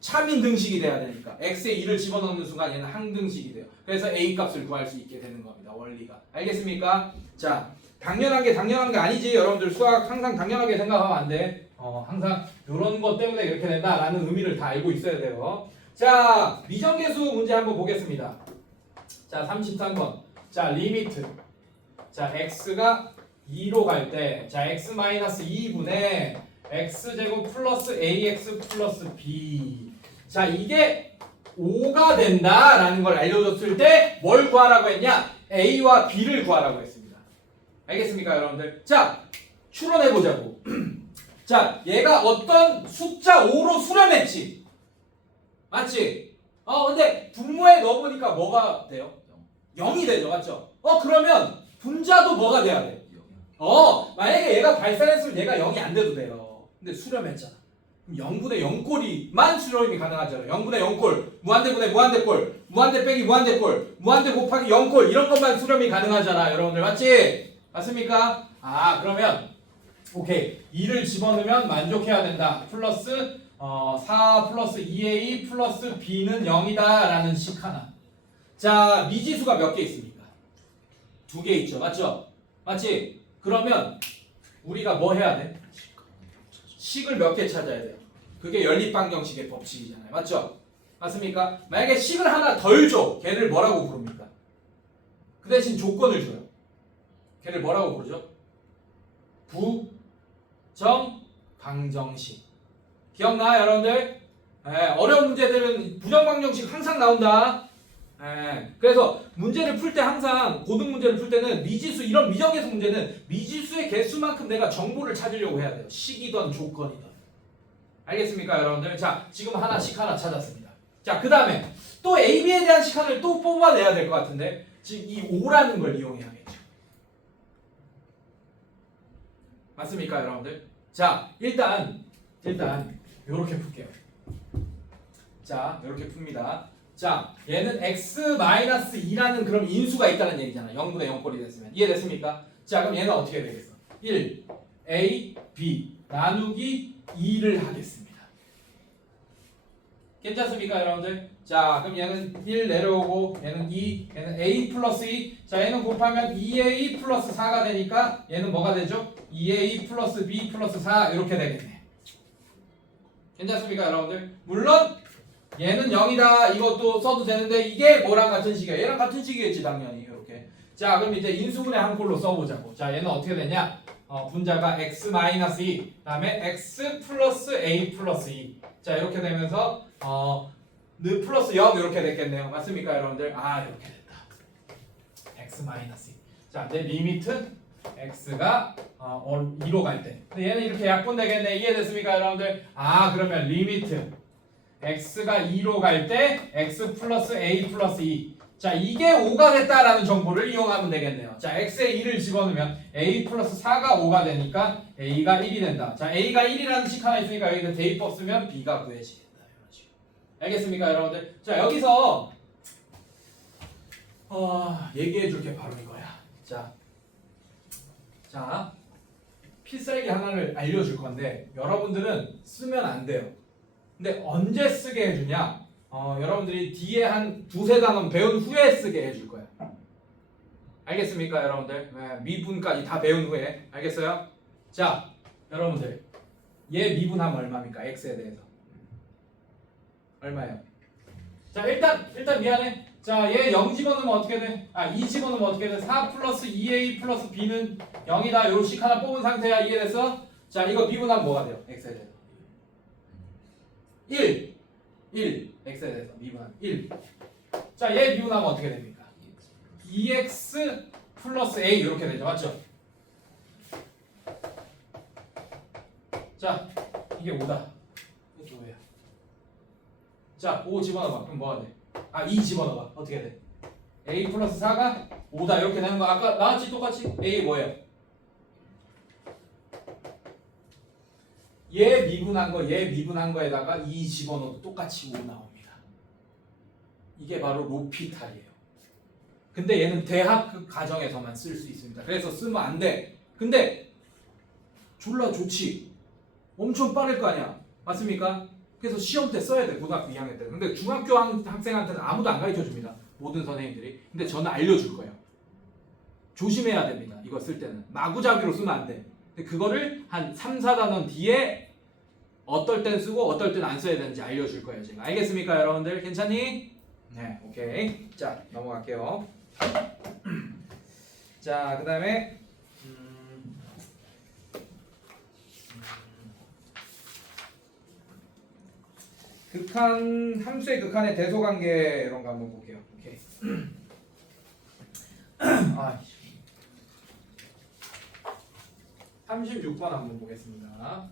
참인 등식이 돼야 되니까 x에 2를 집어넣는 순간 얘는 항등식이 돼요. 그래서 a 값을 구할 수 있게 되는 겁니다. 원리가. 알겠습니까? 자, 당연한 게 아니지. 여러분들 수학 항상 당연하게 생각하면 안 돼. 항상 이런 것 때문에 이렇게 된다라는 의미를 다 알고 있어야 돼요. 자, 미정계수 문제 한번 보겠습니다. 자, 33번. 자, 리미트. 자, x가 2로 갈 때, 자, x-2분의 x제곱 플러스 ax 플러스 b. 자, 이게 5가 된다라는 걸 알려줬을 때 뭘 구하라고 했냐? a와 b를 구하라고 했습니다. 알겠습니까, 여러분들? 자, 추론해보자고. 자, 얘가 어떤 숫자 5로 수렴했지? 맞지? 근데 분모에 넣어보니까 뭐가 돼요? 0이 되죠, 맞죠? 그러면 분자도 뭐가 돼야 돼? 만약에 얘가 발산했으면 얘가 0이 안 돼도 돼요. 근데 수렴했잖아. 그럼 0분의 0꼴이만 수렴이 가능하잖아요. 0분의 0꼴, 무한대분의 무한대꼴, 무한대 빼기 무한대꼴, 무한대 곱하기 0꼴 이런 것만 수렴이 가능하잖아. 여러분들 맞지? 맞습니까? 그러면 오케이. 2를 집어넣으면 만족해야 된다. 플러스 4 플러스 2a 플러스 b는 0이다 라는 식 하나. 자, 미지수가 몇 개 있습니까? 2개 있죠. 맞죠? 맞지? 그러면 우리가 뭐 해야 돼? 식을 몇 개 찾아야 돼요. 그게 연립방정식의 법칙이잖아요. 맞죠? 맞습니까? 만약에 식을 하나 덜 줘. 걔를 뭐라고 부릅니까? 그 대신 조건을 줘요. 걔를 뭐라고 부르죠? 부정방정식. 기억나요, 여러분들? 어려운 문제들은 부정방정식 항상 나온다. 그래서 문제를 풀 때 항상 고등 문제를 풀 때는 미지수 이런 미정계수 문제는 미지수의 개수만큼 내가 정보를 찾으려고 해야 돼요. 식이든 조건이든. 알겠습니까, 여러분들? 자, 지금 하나씩 하나 찾았습니다. 자, 그 다음에 또 AB에 대한 시간을 또 뽑아내야 될 것 같은데 지금 이 5라는 걸 이용해야겠죠. 맞습니까, 여러분들? 자, 일단 요렇게 풀게요. 자, 요렇게 풉니다. 자, 얘는 x-2라는 그럼 인수가 있다는 얘기잖아. 0분의 0꼴이 됐으면. 이해됐습니까? 자, 그럼 얘는 어떻게 되겠어? 1, a, b 나누기 2를 하겠습니다. 괜찮습니까, 여러분들? 자, 그럼 얘는 1 내려오고 얘는 2, 얘는 a 플러스 2. 자, 얘는 곱하면 2a 플러스 4가 되니까 얘는 뭐가 되죠? 2a 플러스 b 플러스 4 이렇게 되겠네. 괜찮습니까, 여러분들? 물론 얘는 0이다 이것도 써도 되는데 이게 뭐랑 같은 식이야? 얘랑 같은 식이겠지 당연히 이렇게. 자, 그럼 이제 인수분해 한 꼴로 써보자고. 자, 얘는 어떻게 되냐? 분자가 x-2 그다음에 x 플러스 a 플러스 2. 자, 이렇게 되면서 플러스 0 이렇게 됐겠네요. 맞습니까, 여러분들? 이렇게 됐다. x-2. 자, 이제 리미트 x가 2로 갈 때. 근데 얘는 이렇게 약분되겠네. 이해됐습니까, 여러분들? 그러면 리미트 x가 2로 갈 때 x 플러스 a 플러스 2. 자, 이게 5가 됐다라는 정보를 이용하면 되겠네요. 자, x에 2를 집어넣으면 a 플러스 4가 5가 되니까 a가 1이 된다. 자, a가 1이라는 식 하나 있으니까 여기서 대입법 쓰면 b가 구해지겠다. 이런 식으로. 알겠습니까, 여러분들? 자, 여기서 얘기해 줄 게 바로 이거야. 자, 필살기 하나를 알려줄 건데 여러분들은 쓰면 안 돼요. 근데 언제 쓰게 해주냐? 여러분들이 뒤에 한 두세 단원 배운 후에 쓰게 해줄 거예요. 알겠습니까, 여러분들? 네, 미분까지 다 배운 후에. 알겠어요? 자, 여러분들. 얘 미분하면 얼마입니까? x에 대해서. 얼마예요? 자, 일단 미안해. 자, 얘 0 집어넣으면 어떻게 돼? 2 집어넣으면 어떻게 돼? 4 플러스 2a 플러스 b는 0이다. 요 식 하나 뽑은 상태야. 이해됐어? 자, 이거 미분하면 뭐가 돼요? x에 대해서. 1. x에 대해서 미분하면 1. 자, 얘 미분하면 어떻게 됩니까? 2x 플러스 a 이렇게 되죠. 맞죠? 자, 이게 5다. 이게 5야. 자, 5 집어넣어봐. 그럼 뭐가 돼? 2 집어넣어봐. 어떻게 돼? a 플러스 4가 5다. 이렇게 되는 거. 아까 나왔지? 똑같이? a 뭐예요? 얘 미분한 거에다가 2 집어넣어도 똑같이 5 나옵니다. 이게 바로 로피탈이에요. 근데 얘는 대학 가정에서만 쓸 수 있습니다. 그래서 쓰면 안 돼. 근데 졸라 좋지. 엄청 빠를 거 아니야. 맞습니까? 그래서 시험 때 써야 돼. 고등학교 2학년 때. 근데 중학교 학생한테는 아무도 안 가르쳐 줍니다. 모든 선생님들이. 근데 저는 알려줄 거예요. 조심해야 됩니다. 이거 쓸 때는. 마구잡이로 쓰면 안 돼. 근데 그거를 한 3, 4단원 뒤에 어떨 땐 쓰고 어떨 땐 안 써야 되는지 알려줄 거예요. 제가. 알겠습니까, 여러분들? 괜찮니? 네, 오케이. 자, 넘어갈게요. 자, 그 다음에 극한, 함수의 극한의 대소관계 이런 거 한번 볼게요. 오케이. 36번 한번 보겠습니다.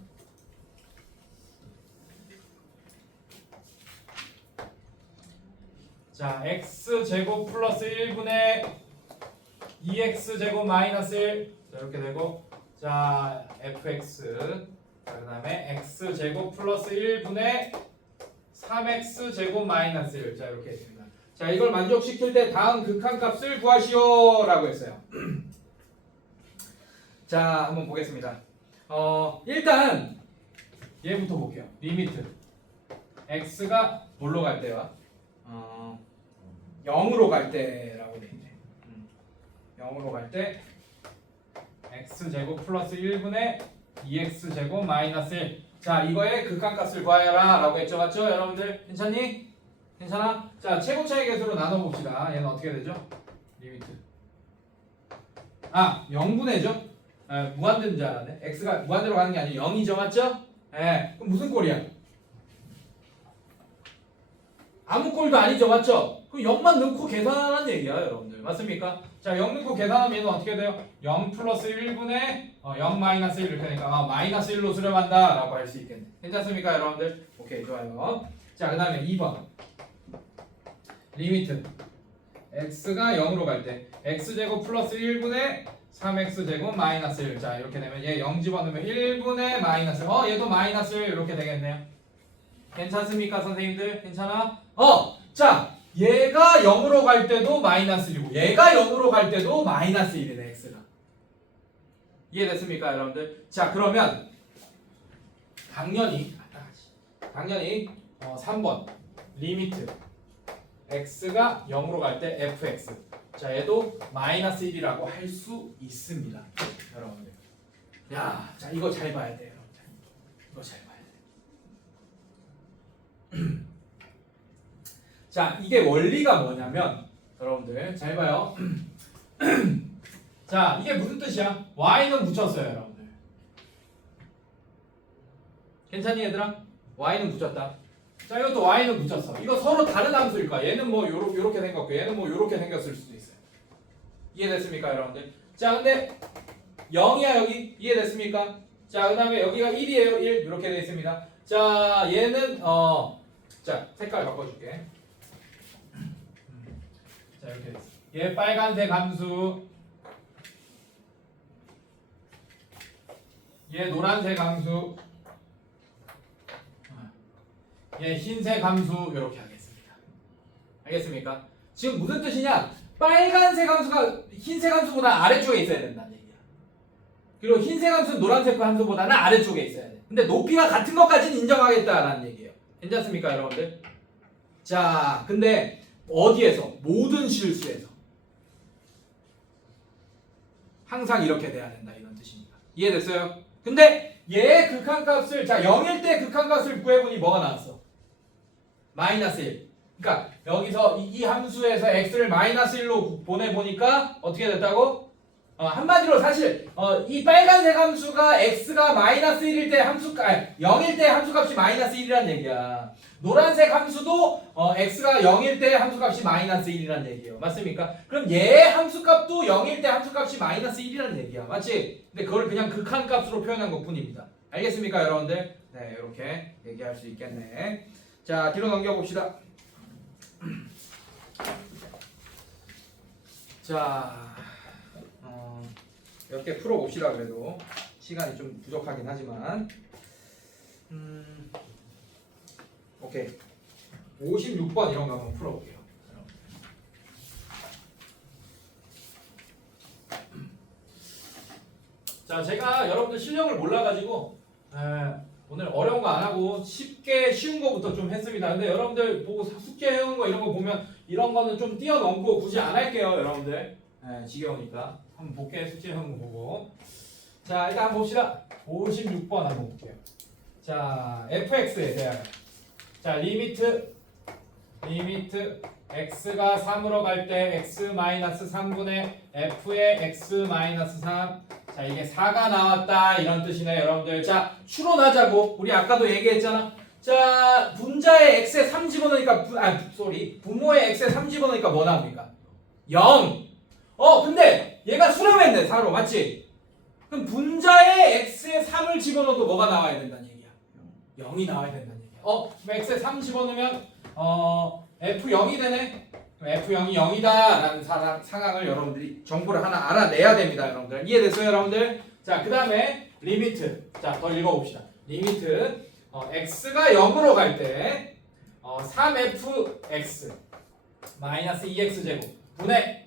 자, x제곱 플러스 1분의 2x제곱 마이너스 1. 자, 이렇게 되고, 자, fx. 자, 그 다음에 x제곱 플러스 1분의 3x제곱 마이너스 1. 자, 이렇게 했습니다. 자, 이걸 만족시킬 때 다음 극한값을 구하시오 라고 했어요. 자, 한번 보겠습니다. 일단 얘부터 볼게요. 리미트 x가 뭘로 갈 때와 0으로 갈 때라고 돼 있네. 0으로 갈 때 x제곱 플러스 1분의 2x제곱 마이너스 1. 자, 이거의 극한값을 구하여라 라고 했죠. 맞죠? 여러분들 괜찮니? 괜찮아? 자, 최고차이 계수로 나눠봅시다. 얘는 어떻게 되죠? 리미트 0분의죠? 무한대인 줄 알았네. x가 무한대로 가는 게 아니고 0이죠. 맞죠? 그럼 무슨 꼴이야? 아무 꼴도 아니죠. 맞죠? 그럼 0만 넣고 계산하는 얘기야, 여러분들. 맞습니까? 자, 0 넣고 계산하면 얘는 어떻게 돼요? 0 플러스 1분의 0 마이너스 1 이렇게 되니까 마이너스 1로 수렴한다 라고 할 수 있겠네. 괜찮습니까, 여러분들? 오케이, 좋아요. 자, 그 다음에 2번 리미트 x가 0으로 갈 때 x제곱 플러스 1분의 3x제곱 마이너스 1. 자, 이렇게 되면 얘 0 집어넣으면 1분의 마이너스 1. 얘도 마이너스 1 이렇게 되겠네요. 괜찮습니까, 선생님들? 괜찮아? 자, 얘가 0으로 갈 때도 마이너스 1이고 얘가 0으로 갈 때도 마이너스 1이네, x가. 이해됐습니까, 여러분들? 자, 그러면 당연히 3번 리미트 x가 0으로 갈 때 fx. 자, 얘도 마이너스 1이라고 할 수 있습니다, 여러분들. 야, 자, 이거 잘 봐야 돼요, 여러분들. 이거 잘 봐야 돼. 자, 이게 원리가 뭐냐면 여러분들 잘 봐요. 자, 이게 무슨 뜻이야? y는 붙였어요, 여러분들. 괜찮니, 얘들아? y는 붙였다. 자, 이것도 y는 붙였어. 이거 서로 다른 함수일 거야. 얘는 뭐 요렇게 생겼고 얘는 뭐 요렇게 생겼을 수도 있어요. 이해됐습니까, 여러분들? 자, 근데 0이야 여기. 이해됐습니까? 자, 그 다음에 여기가 1이에요. 1 이렇게 돼 있습니다. 자, 얘는 자, 색깔 바꿔줄게. 자, 이렇게 돼 있어. 얘 빨간색 함수, 얘 노란색 함수, 얘 흰색 함수 이렇게 하겠습니다. 알겠습니까? 지금 무슨 뜻이냐? 빨간색 함수가 흰색 함수보다 아래쪽에 있어야 된다는 얘기야. 그리고 흰색 함수는 노란색 함수보다는 아래쪽에 있어야 돼. 근데 높이가 같은 것까지는 인정하겠다라는 얘기예요. 괜찮습니까, 여러분들? 자, 근데 어디에서? 모든 실수에서 항상 이렇게 돼야 된다, 이런 뜻입니다. 이해됐어요? 근데 얘의 극한값을, 자, 0일 때 극한값을 구해보니 뭐가 나왔어? 마이너스 1. 그러니까 여기서 이 함수에서 x를 마이너스 1로 보내보니까 어떻게 됐다고? 한마디로 사실 이 빨간색 함수가 x가 마이너스 1일 때 함수값, 0일 때 함수값이 마이너스 1이란 얘기야. 노란색 함수도 x가 0일 때 함수값이 마이너스 1이란 얘기예요. 맞습니까? 그럼 얘의 함수값도 0일 때 함수값이 마이너스 1이란 얘기야. 맞지? 근데 그걸 그냥 극한값으로 표현한 것 뿐입니다. 알겠습니까, 여러분들? 네, 이렇게 얘기할 수 있겠네. 자, 뒤로 넘겨봅시다. 자, 몇 개 풀어봅시다. 그래도 시간이 좀 부족하긴 하지만 오케이, 56번 이런 거 한번 풀어볼게요. 자, 제가 여러분들 실력을 몰라가지고 오늘 어려운 거 안 하고 쉽게 쉬운 거부터 좀 했습니다. 근데 여러분들 보고 숙제 해온 거 이런 거 보면 이런 거는 좀 뛰어넘고 굳이 안 할게요, 여러분들. 지겨우니까 한번 볼게요. 숙제 해온 거 보고. 자, 일단 한번 봅시다. 56번 한번 볼게요. 자, fx에 대한, 자, 리미트 x가 3으로 갈 때 x-3분의 f의 x-3. 자, 이게 4가 나왔다 이런 뜻이네, 여러분들. 자, 추론하자고. 우리 아까도 얘기했잖아. 자, 분자의 x에 3 집어넣으니까 분모의 x에 3 집어넣으니까 뭐 나옵니까? 0. 근데 얘가 수렴했네, 4로. 맞지? 그럼 분자의 x에 3을 집어넣어도 뭐가 나와야 된다는 얘기야? 0이 나와야 된다는 얘기야. 그럼 x에 3 집어넣으면 f0이 되네. F0이 0이다 라는 상황을 여러분들이 정보를 하나 알아내야 됩니다, 여러분들. 이해됐어요, 여러분들? 자, 그 다음에 리미트. 자, 더 읽어봅시다. 리미트 x가 0으로 갈 때 3fx 마이너스 2x 제곱 분의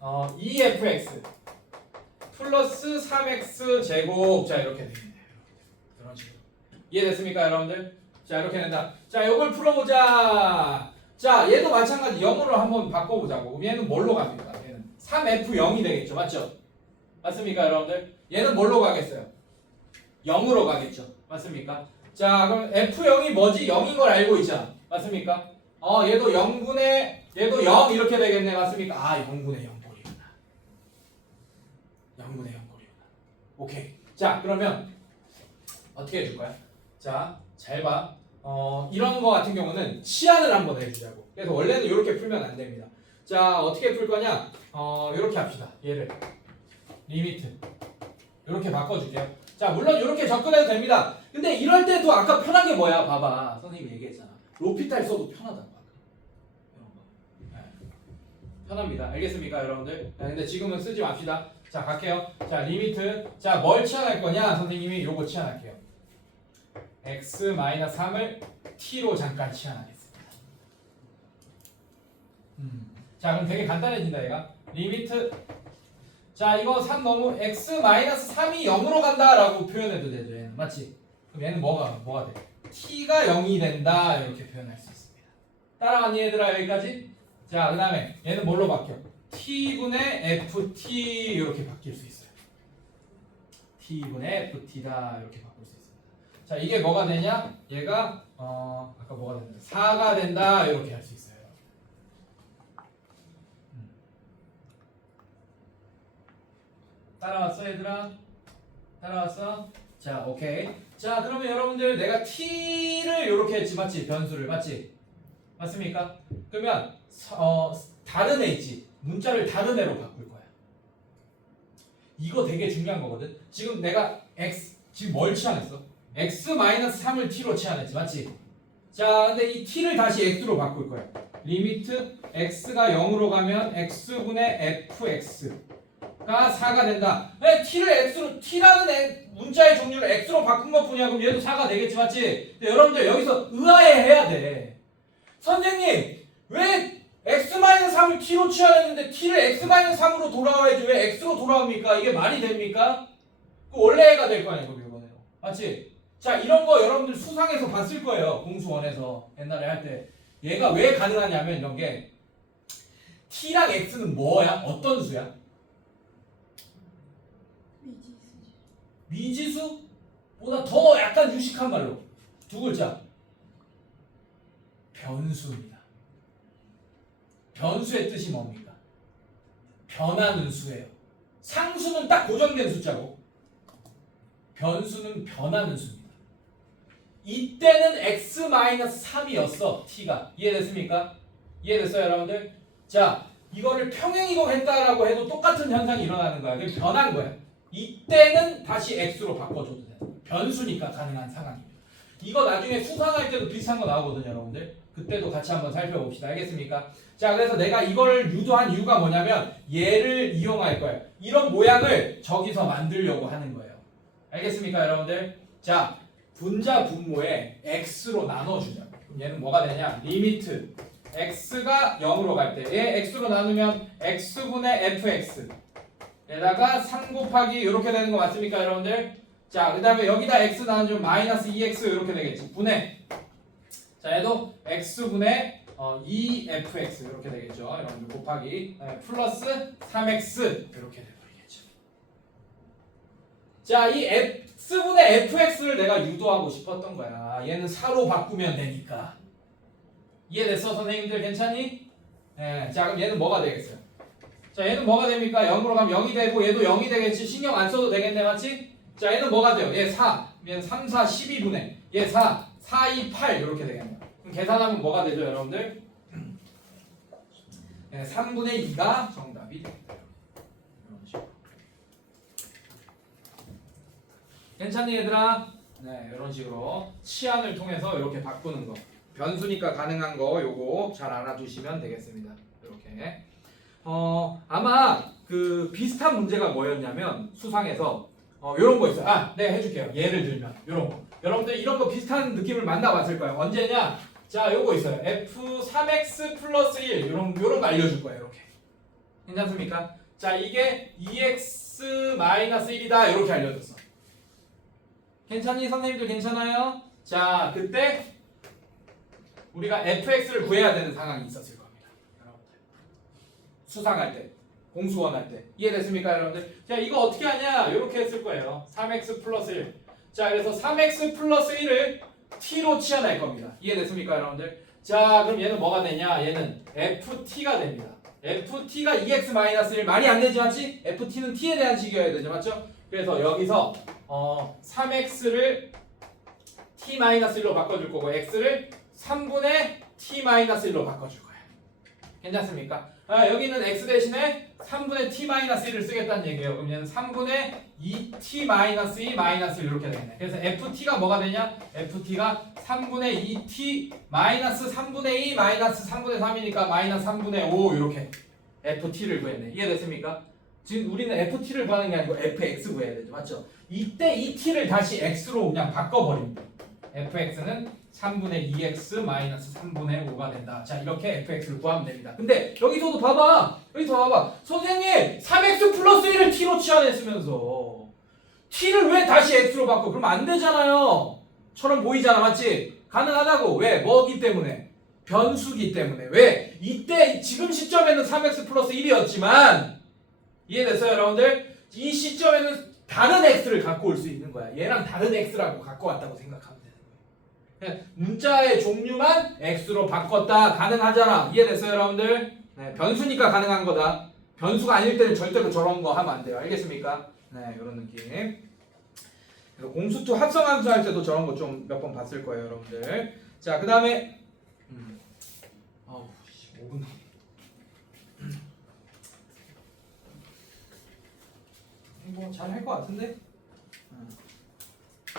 2fx 플러스 3x 제곱. 자, 이렇게 됩니다. 이런 식으로. 이해됐습니까, 여러분들? 자, 이렇게 된다. 자, 이걸 풀어보자. 자, 얘도 마찬가지 0으로 한번 바꿔보자고. 얘는 뭘로 갑니까? 얘는 3f0이 되겠죠. 맞죠? 맞습니까, 여러분들? 얘는 뭘로 가겠어요? 0으로 가겠죠. 맞습니까? 자, 그럼 f0이 뭐지? 0인 걸 알고 있잖아. 맞습니까? 얘도 0분의 얘도 0 이렇게 되겠네. 맞습니까? 0분의 0볼이구나. 0분의 0볼이구나. 오케이. 자, 그러면 어떻게 해줄 거야? 자, 잘 봐. 이런 거 같은 경우는 치환을 한번 해주자고. 그래서 원래는 이렇게 풀면 안 됩니다. 자, 어떻게 풀 거냐? 이렇게 합시다. 얘를 리미트 이렇게 바꿔줄게요. 자, 물론 이렇게 접근해도 됩니다. 근데 이럴 때도 아까 편한 게 뭐야? 봐봐, 선생님이 얘기했잖아. 로피탈 써도 편하다고. 이런 거. 네. 편합니다. 알겠습니까, 여러분들? 네, 근데 지금은 쓰지 맙시다. 자, 갈게요. 자, 리미트. 자, 뭘 치환할 거냐? 선생님이 요거 치환할게요. x-3을 t로 잠깐 치환하겠습니다. 자, 그럼 되게 간단해진다, 얘가. 리미트. 자, 이거 3 너무 x-3이 0으로 간다라고 표현해도 되죠, 얘는. 맞지? 그럼 얘는 뭐가 돼? t가 0이 된다, 이렇게 표현할 수 있습니다. 따라가니, 얘들아, 여기까지? 자, 그 다음에 얘는 뭘로 바뀌어? t분의 ft 이렇게 바뀔 수 있어요. t분의 ft다, 이렇게 바꿀 수 있습니다. 자, 이게 뭐가 되냐? 얘가 아까 뭐가 된다? 4가 된다, 이렇게 할 수 있어요. 따라왔어, 얘들아? 따라왔어? 자, 오케이. 자, 그러면 여러분들 내가 t를 이렇게 했지, 맞지? 변수를, 맞지? 맞습니까? 그러면 다른 애 있지? 문자를 다른 애로 바꿀 거야. 이거 되게 중요한 거거든. 지금 내가 지금 뭘 치환했어? x-3을 t로 치환했지, 맞지? 자, 근데 이 t를 다시 x로 바꿀 거야. 리미트 x가 0으로 가면 x분의 fx가 4가 된다. t를 x로, t라는 문자의 종류를 x로 바꾼 것 뿐이야. 그럼 얘도 4가 되겠지, 맞지? 근데 여러분들 여기서 의아해해야 돼. 선생님, 왜 x-3을 t로 치환했는데 t를 x-3으로 돌아와야지 왜 x로 돌아옵니까? 이게 말이 됩니까? 그 원래가 될 거 아니야 그럼 이번에. 맞지? 자 이런 거 여러분들 수상에서 봤을 거예요. 공수원에서 옛날에 할 때. 얘가 왜 가능하냐면 이런 게 t랑 x는 뭐야? 어떤 수야? 미지수보다 더 약간 유식한 말로 두 글자 변수입니다. 변수의 뜻이 뭡니까? 변하는 수예요. 상수는 딱 고정된 숫자고 변수는 변하는 수입니다. 이때는 x-3이었어 t가. 이해됐습니까? 이해됐어요 여러분들? 자 이거를 평행이동했다라고 해도 똑같은 현상이 일어나는 거야. 그게 변한 거야. 이때는 다시 x로 바꿔줘도 돼. 변수니까 가능한 상황입니다. 이거 나중에 수상할 때도 비슷한 거 나오거든요 여러분들. 그때도 같이 한번 살펴봅시다. 알겠습니까? 자 그래서 내가 이걸 유도한 이유가 뭐냐면 얘를 이용할 거예요. 이런 모양을 저기서 만들려고 하는 거예요. 알겠습니까 여러분들? 자 분자 분모에 x로 나눠주자. 그럼 얘는 뭐가 되냐? 리미트 x가 0으로 갈 때 얘 x로 나누면 x분의 fx 에다가 3 곱하기 이렇게 되는 거 맞습니까 여러분들? 자 그 다음에 여기다 x 나누면 마이너스 2x 이렇게 되겠지. 분해. 자 얘도 x분의 2fx 이렇게 되겠죠. 여러분들 곱하기 플러스 3x 이렇게 되버리겠죠. 자 이 x분의 fx를 내가 유도하고 싶었던 거야. 얘는 4로 바꾸면 되니까. 이해됐어 선생님들 괜찮니? 네, 자 그럼 얘는 뭐가 되겠어요? 자 얘는 뭐가 됩니까? 0으로 가면 0이 되고 얘도 0이 되겠지. 신경 안 써도 되겠네 맞지? 자 얘는 뭐가 돼요? 얘 4, 얘는 3, 4, 12분의 얘 4, 4, 2, 8 이렇게 되겠네요. 그럼 계산하면 뭐가 되죠 여러분들? 네, 3분의 2가 정답이 됩니다. 이런 식으로. 괜찮니 얘들아? 네 이런 식으로 치환을 통해서 이렇게 바꾸는 거. 변수니까 가능한 거 요거 잘 알아두시면 되겠습니다. 이렇게 아마 그 비슷한 문제가 뭐였냐면 수상에서 요런 거 있어요. 아, 네 해줄게요. 예를 들면 요런 거. 여러분들 이런 거 비슷한 느낌을 만나봤을 거예요. 언제냐? 자 요거 있어요. f3x 플러스 1 요런 거 알려줄 거예요. 이렇게 괜찮습니까? 자 이게 2x 마이너스 1이다 이렇게 알려줬어. 괜찮니 선생님들 괜찮아요? 자 그때 우리가 fx를 구해야 되는 상황이 있었을 겁니다. 여러분들. 수상할 때, 공수원 할 때. 이해됐습니까, 여러분들? 자, 이거 어떻게 하냐? 이렇게 했을 거예요. 3x 플러스 1. 자, 그래서 3x 플러스 1을 t로 치환할 겁니다. 이해됐습니까, 여러분들? 자, 그럼 얘는 뭐가 되냐? 얘는 ft가 됩니다. ft가 2x 마이너스 1 말이 안 되지, 맞지? ft는 t에 대한 식이어야 되죠, 맞죠? 그래서 여기서 3x를 t 마이너스 1로 바꿔줄 거고 x를 3분의 t-1로 바꿔줄 거예요. 괜찮습니까? 여기는 x 대신에 3분의 t-1을 쓰겠다는 얘기예요. 그럼 얘는 3분의 2t-2 마이너스 1 이렇게 되겠네. 그래서 ft가 뭐가 되냐? ft가 3분의 2t 마이너스 3분의 2 마이너스 3분의 3이니까 마이너스 3분의 5 이렇게 ft를 구했네. 이해됐습니까? 지금 우리는 ft를 구하는 게 아니고 fx 구해야 되죠. 맞죠? 이때 이 t를 다시 x로 그냥 바꿔버립니다. fx는 3분의 2x 마이너스 3분의 5가 된다. 자 이렇게 fx를 구하면 됩니다. 근데 여기서도 봐봐. 선생님 3x 플러스 1을 t로 치환했으면서 t를 왜 다시 x로 바꿔? 그럼 안 되잖아요. 처럼 보이잖아. 맞지? 가능하다고. 왜? 뭐기 때문에? 변수기 때문에. 왜? 이때 지금 시점에는 3x 플러스 1이었지만 이해됐어요 여러분들? 이 시점에는 다른 x를 갖고 올 수 있는 거야. 얘랑 다른 x라고 갖고 왔다고 생각하면 되는 거예요. 문자의 종류만 x로 바꿨다. 가능하잖아. 이해됐어요 여러분들? 네, 변수니까 가능한 거다. 변수가 아닐 때는 절대로 저런 거 하면 안 돼요. 알겠습니까? 네, 이런 느낌. 그래서 공수투 합성함수 할 때도 저런 거 좀 몇 번 봤을 거예요 여러분들. 자, 그 다음에 5분 뭐 잘 할 것 같은데?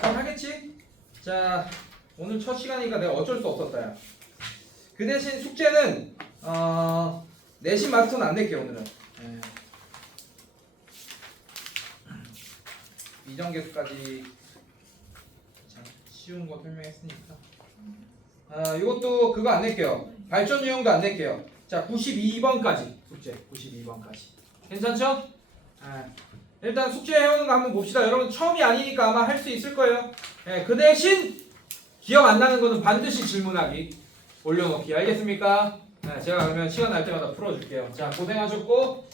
잘 하겠지? 자 오늘 첫 시간이니까 내가 어쩔 수 없었다 야. 그 대신 숙제는 내신 마스터는 안 낼게요 오늘은. 이정계수까지 쉬운 거 설명했으니까 이것도 그거 안 낼게요. 발전 유형도 안 낼게요. 자 92번까지 숙제 92번까지 괜찮죠? 일단 숙제 해오는 거 한번 봅시다. 여러분 처음이 아니니까 아마 할 수 있을 거예요. 예, 그 대신 기억 안 나는 거는 반드시 질문하기 올려놓기. 알겠습니까? 네, 제가 그러면 시간 날 때마다 풀어줄게요. 자, 고생하셨고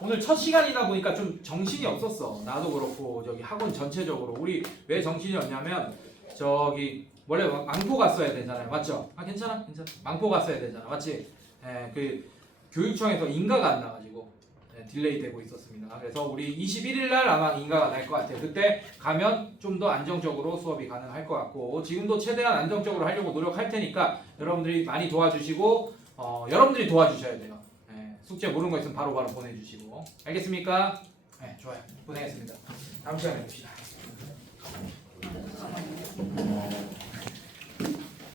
오늘 첫 시간이다 보니까 좀 정신이 없었어. 나도 그렇고 저기 학원 전체적으로. 우리 왜 정신이 없냐면 저기 원래 망포 갔어야 되잖아요. 맞죠? 아 괜찮아. 망포 갔어야 되잖아. 맞지? 예, 그 교육청에서 인가가 안 나가지고 딜레이 되고 있었습니다. 그래서 우리 21일 날 아마 인가가 날 것 같아요. 그때 가면 좀 더 안정적으로 수업이 가능할 것 같고 지금도 최대한 안정적으로 하려고 노력할 테니까 여러분들이 많이 도와주시고 여러분들이 도와주셔야 돼요. 숙제 모르는 거 있으면 바로바로 보내주시고 알겠습니까? 네, 좋아요. 고생했습니다. 다음 시간에 봅시다.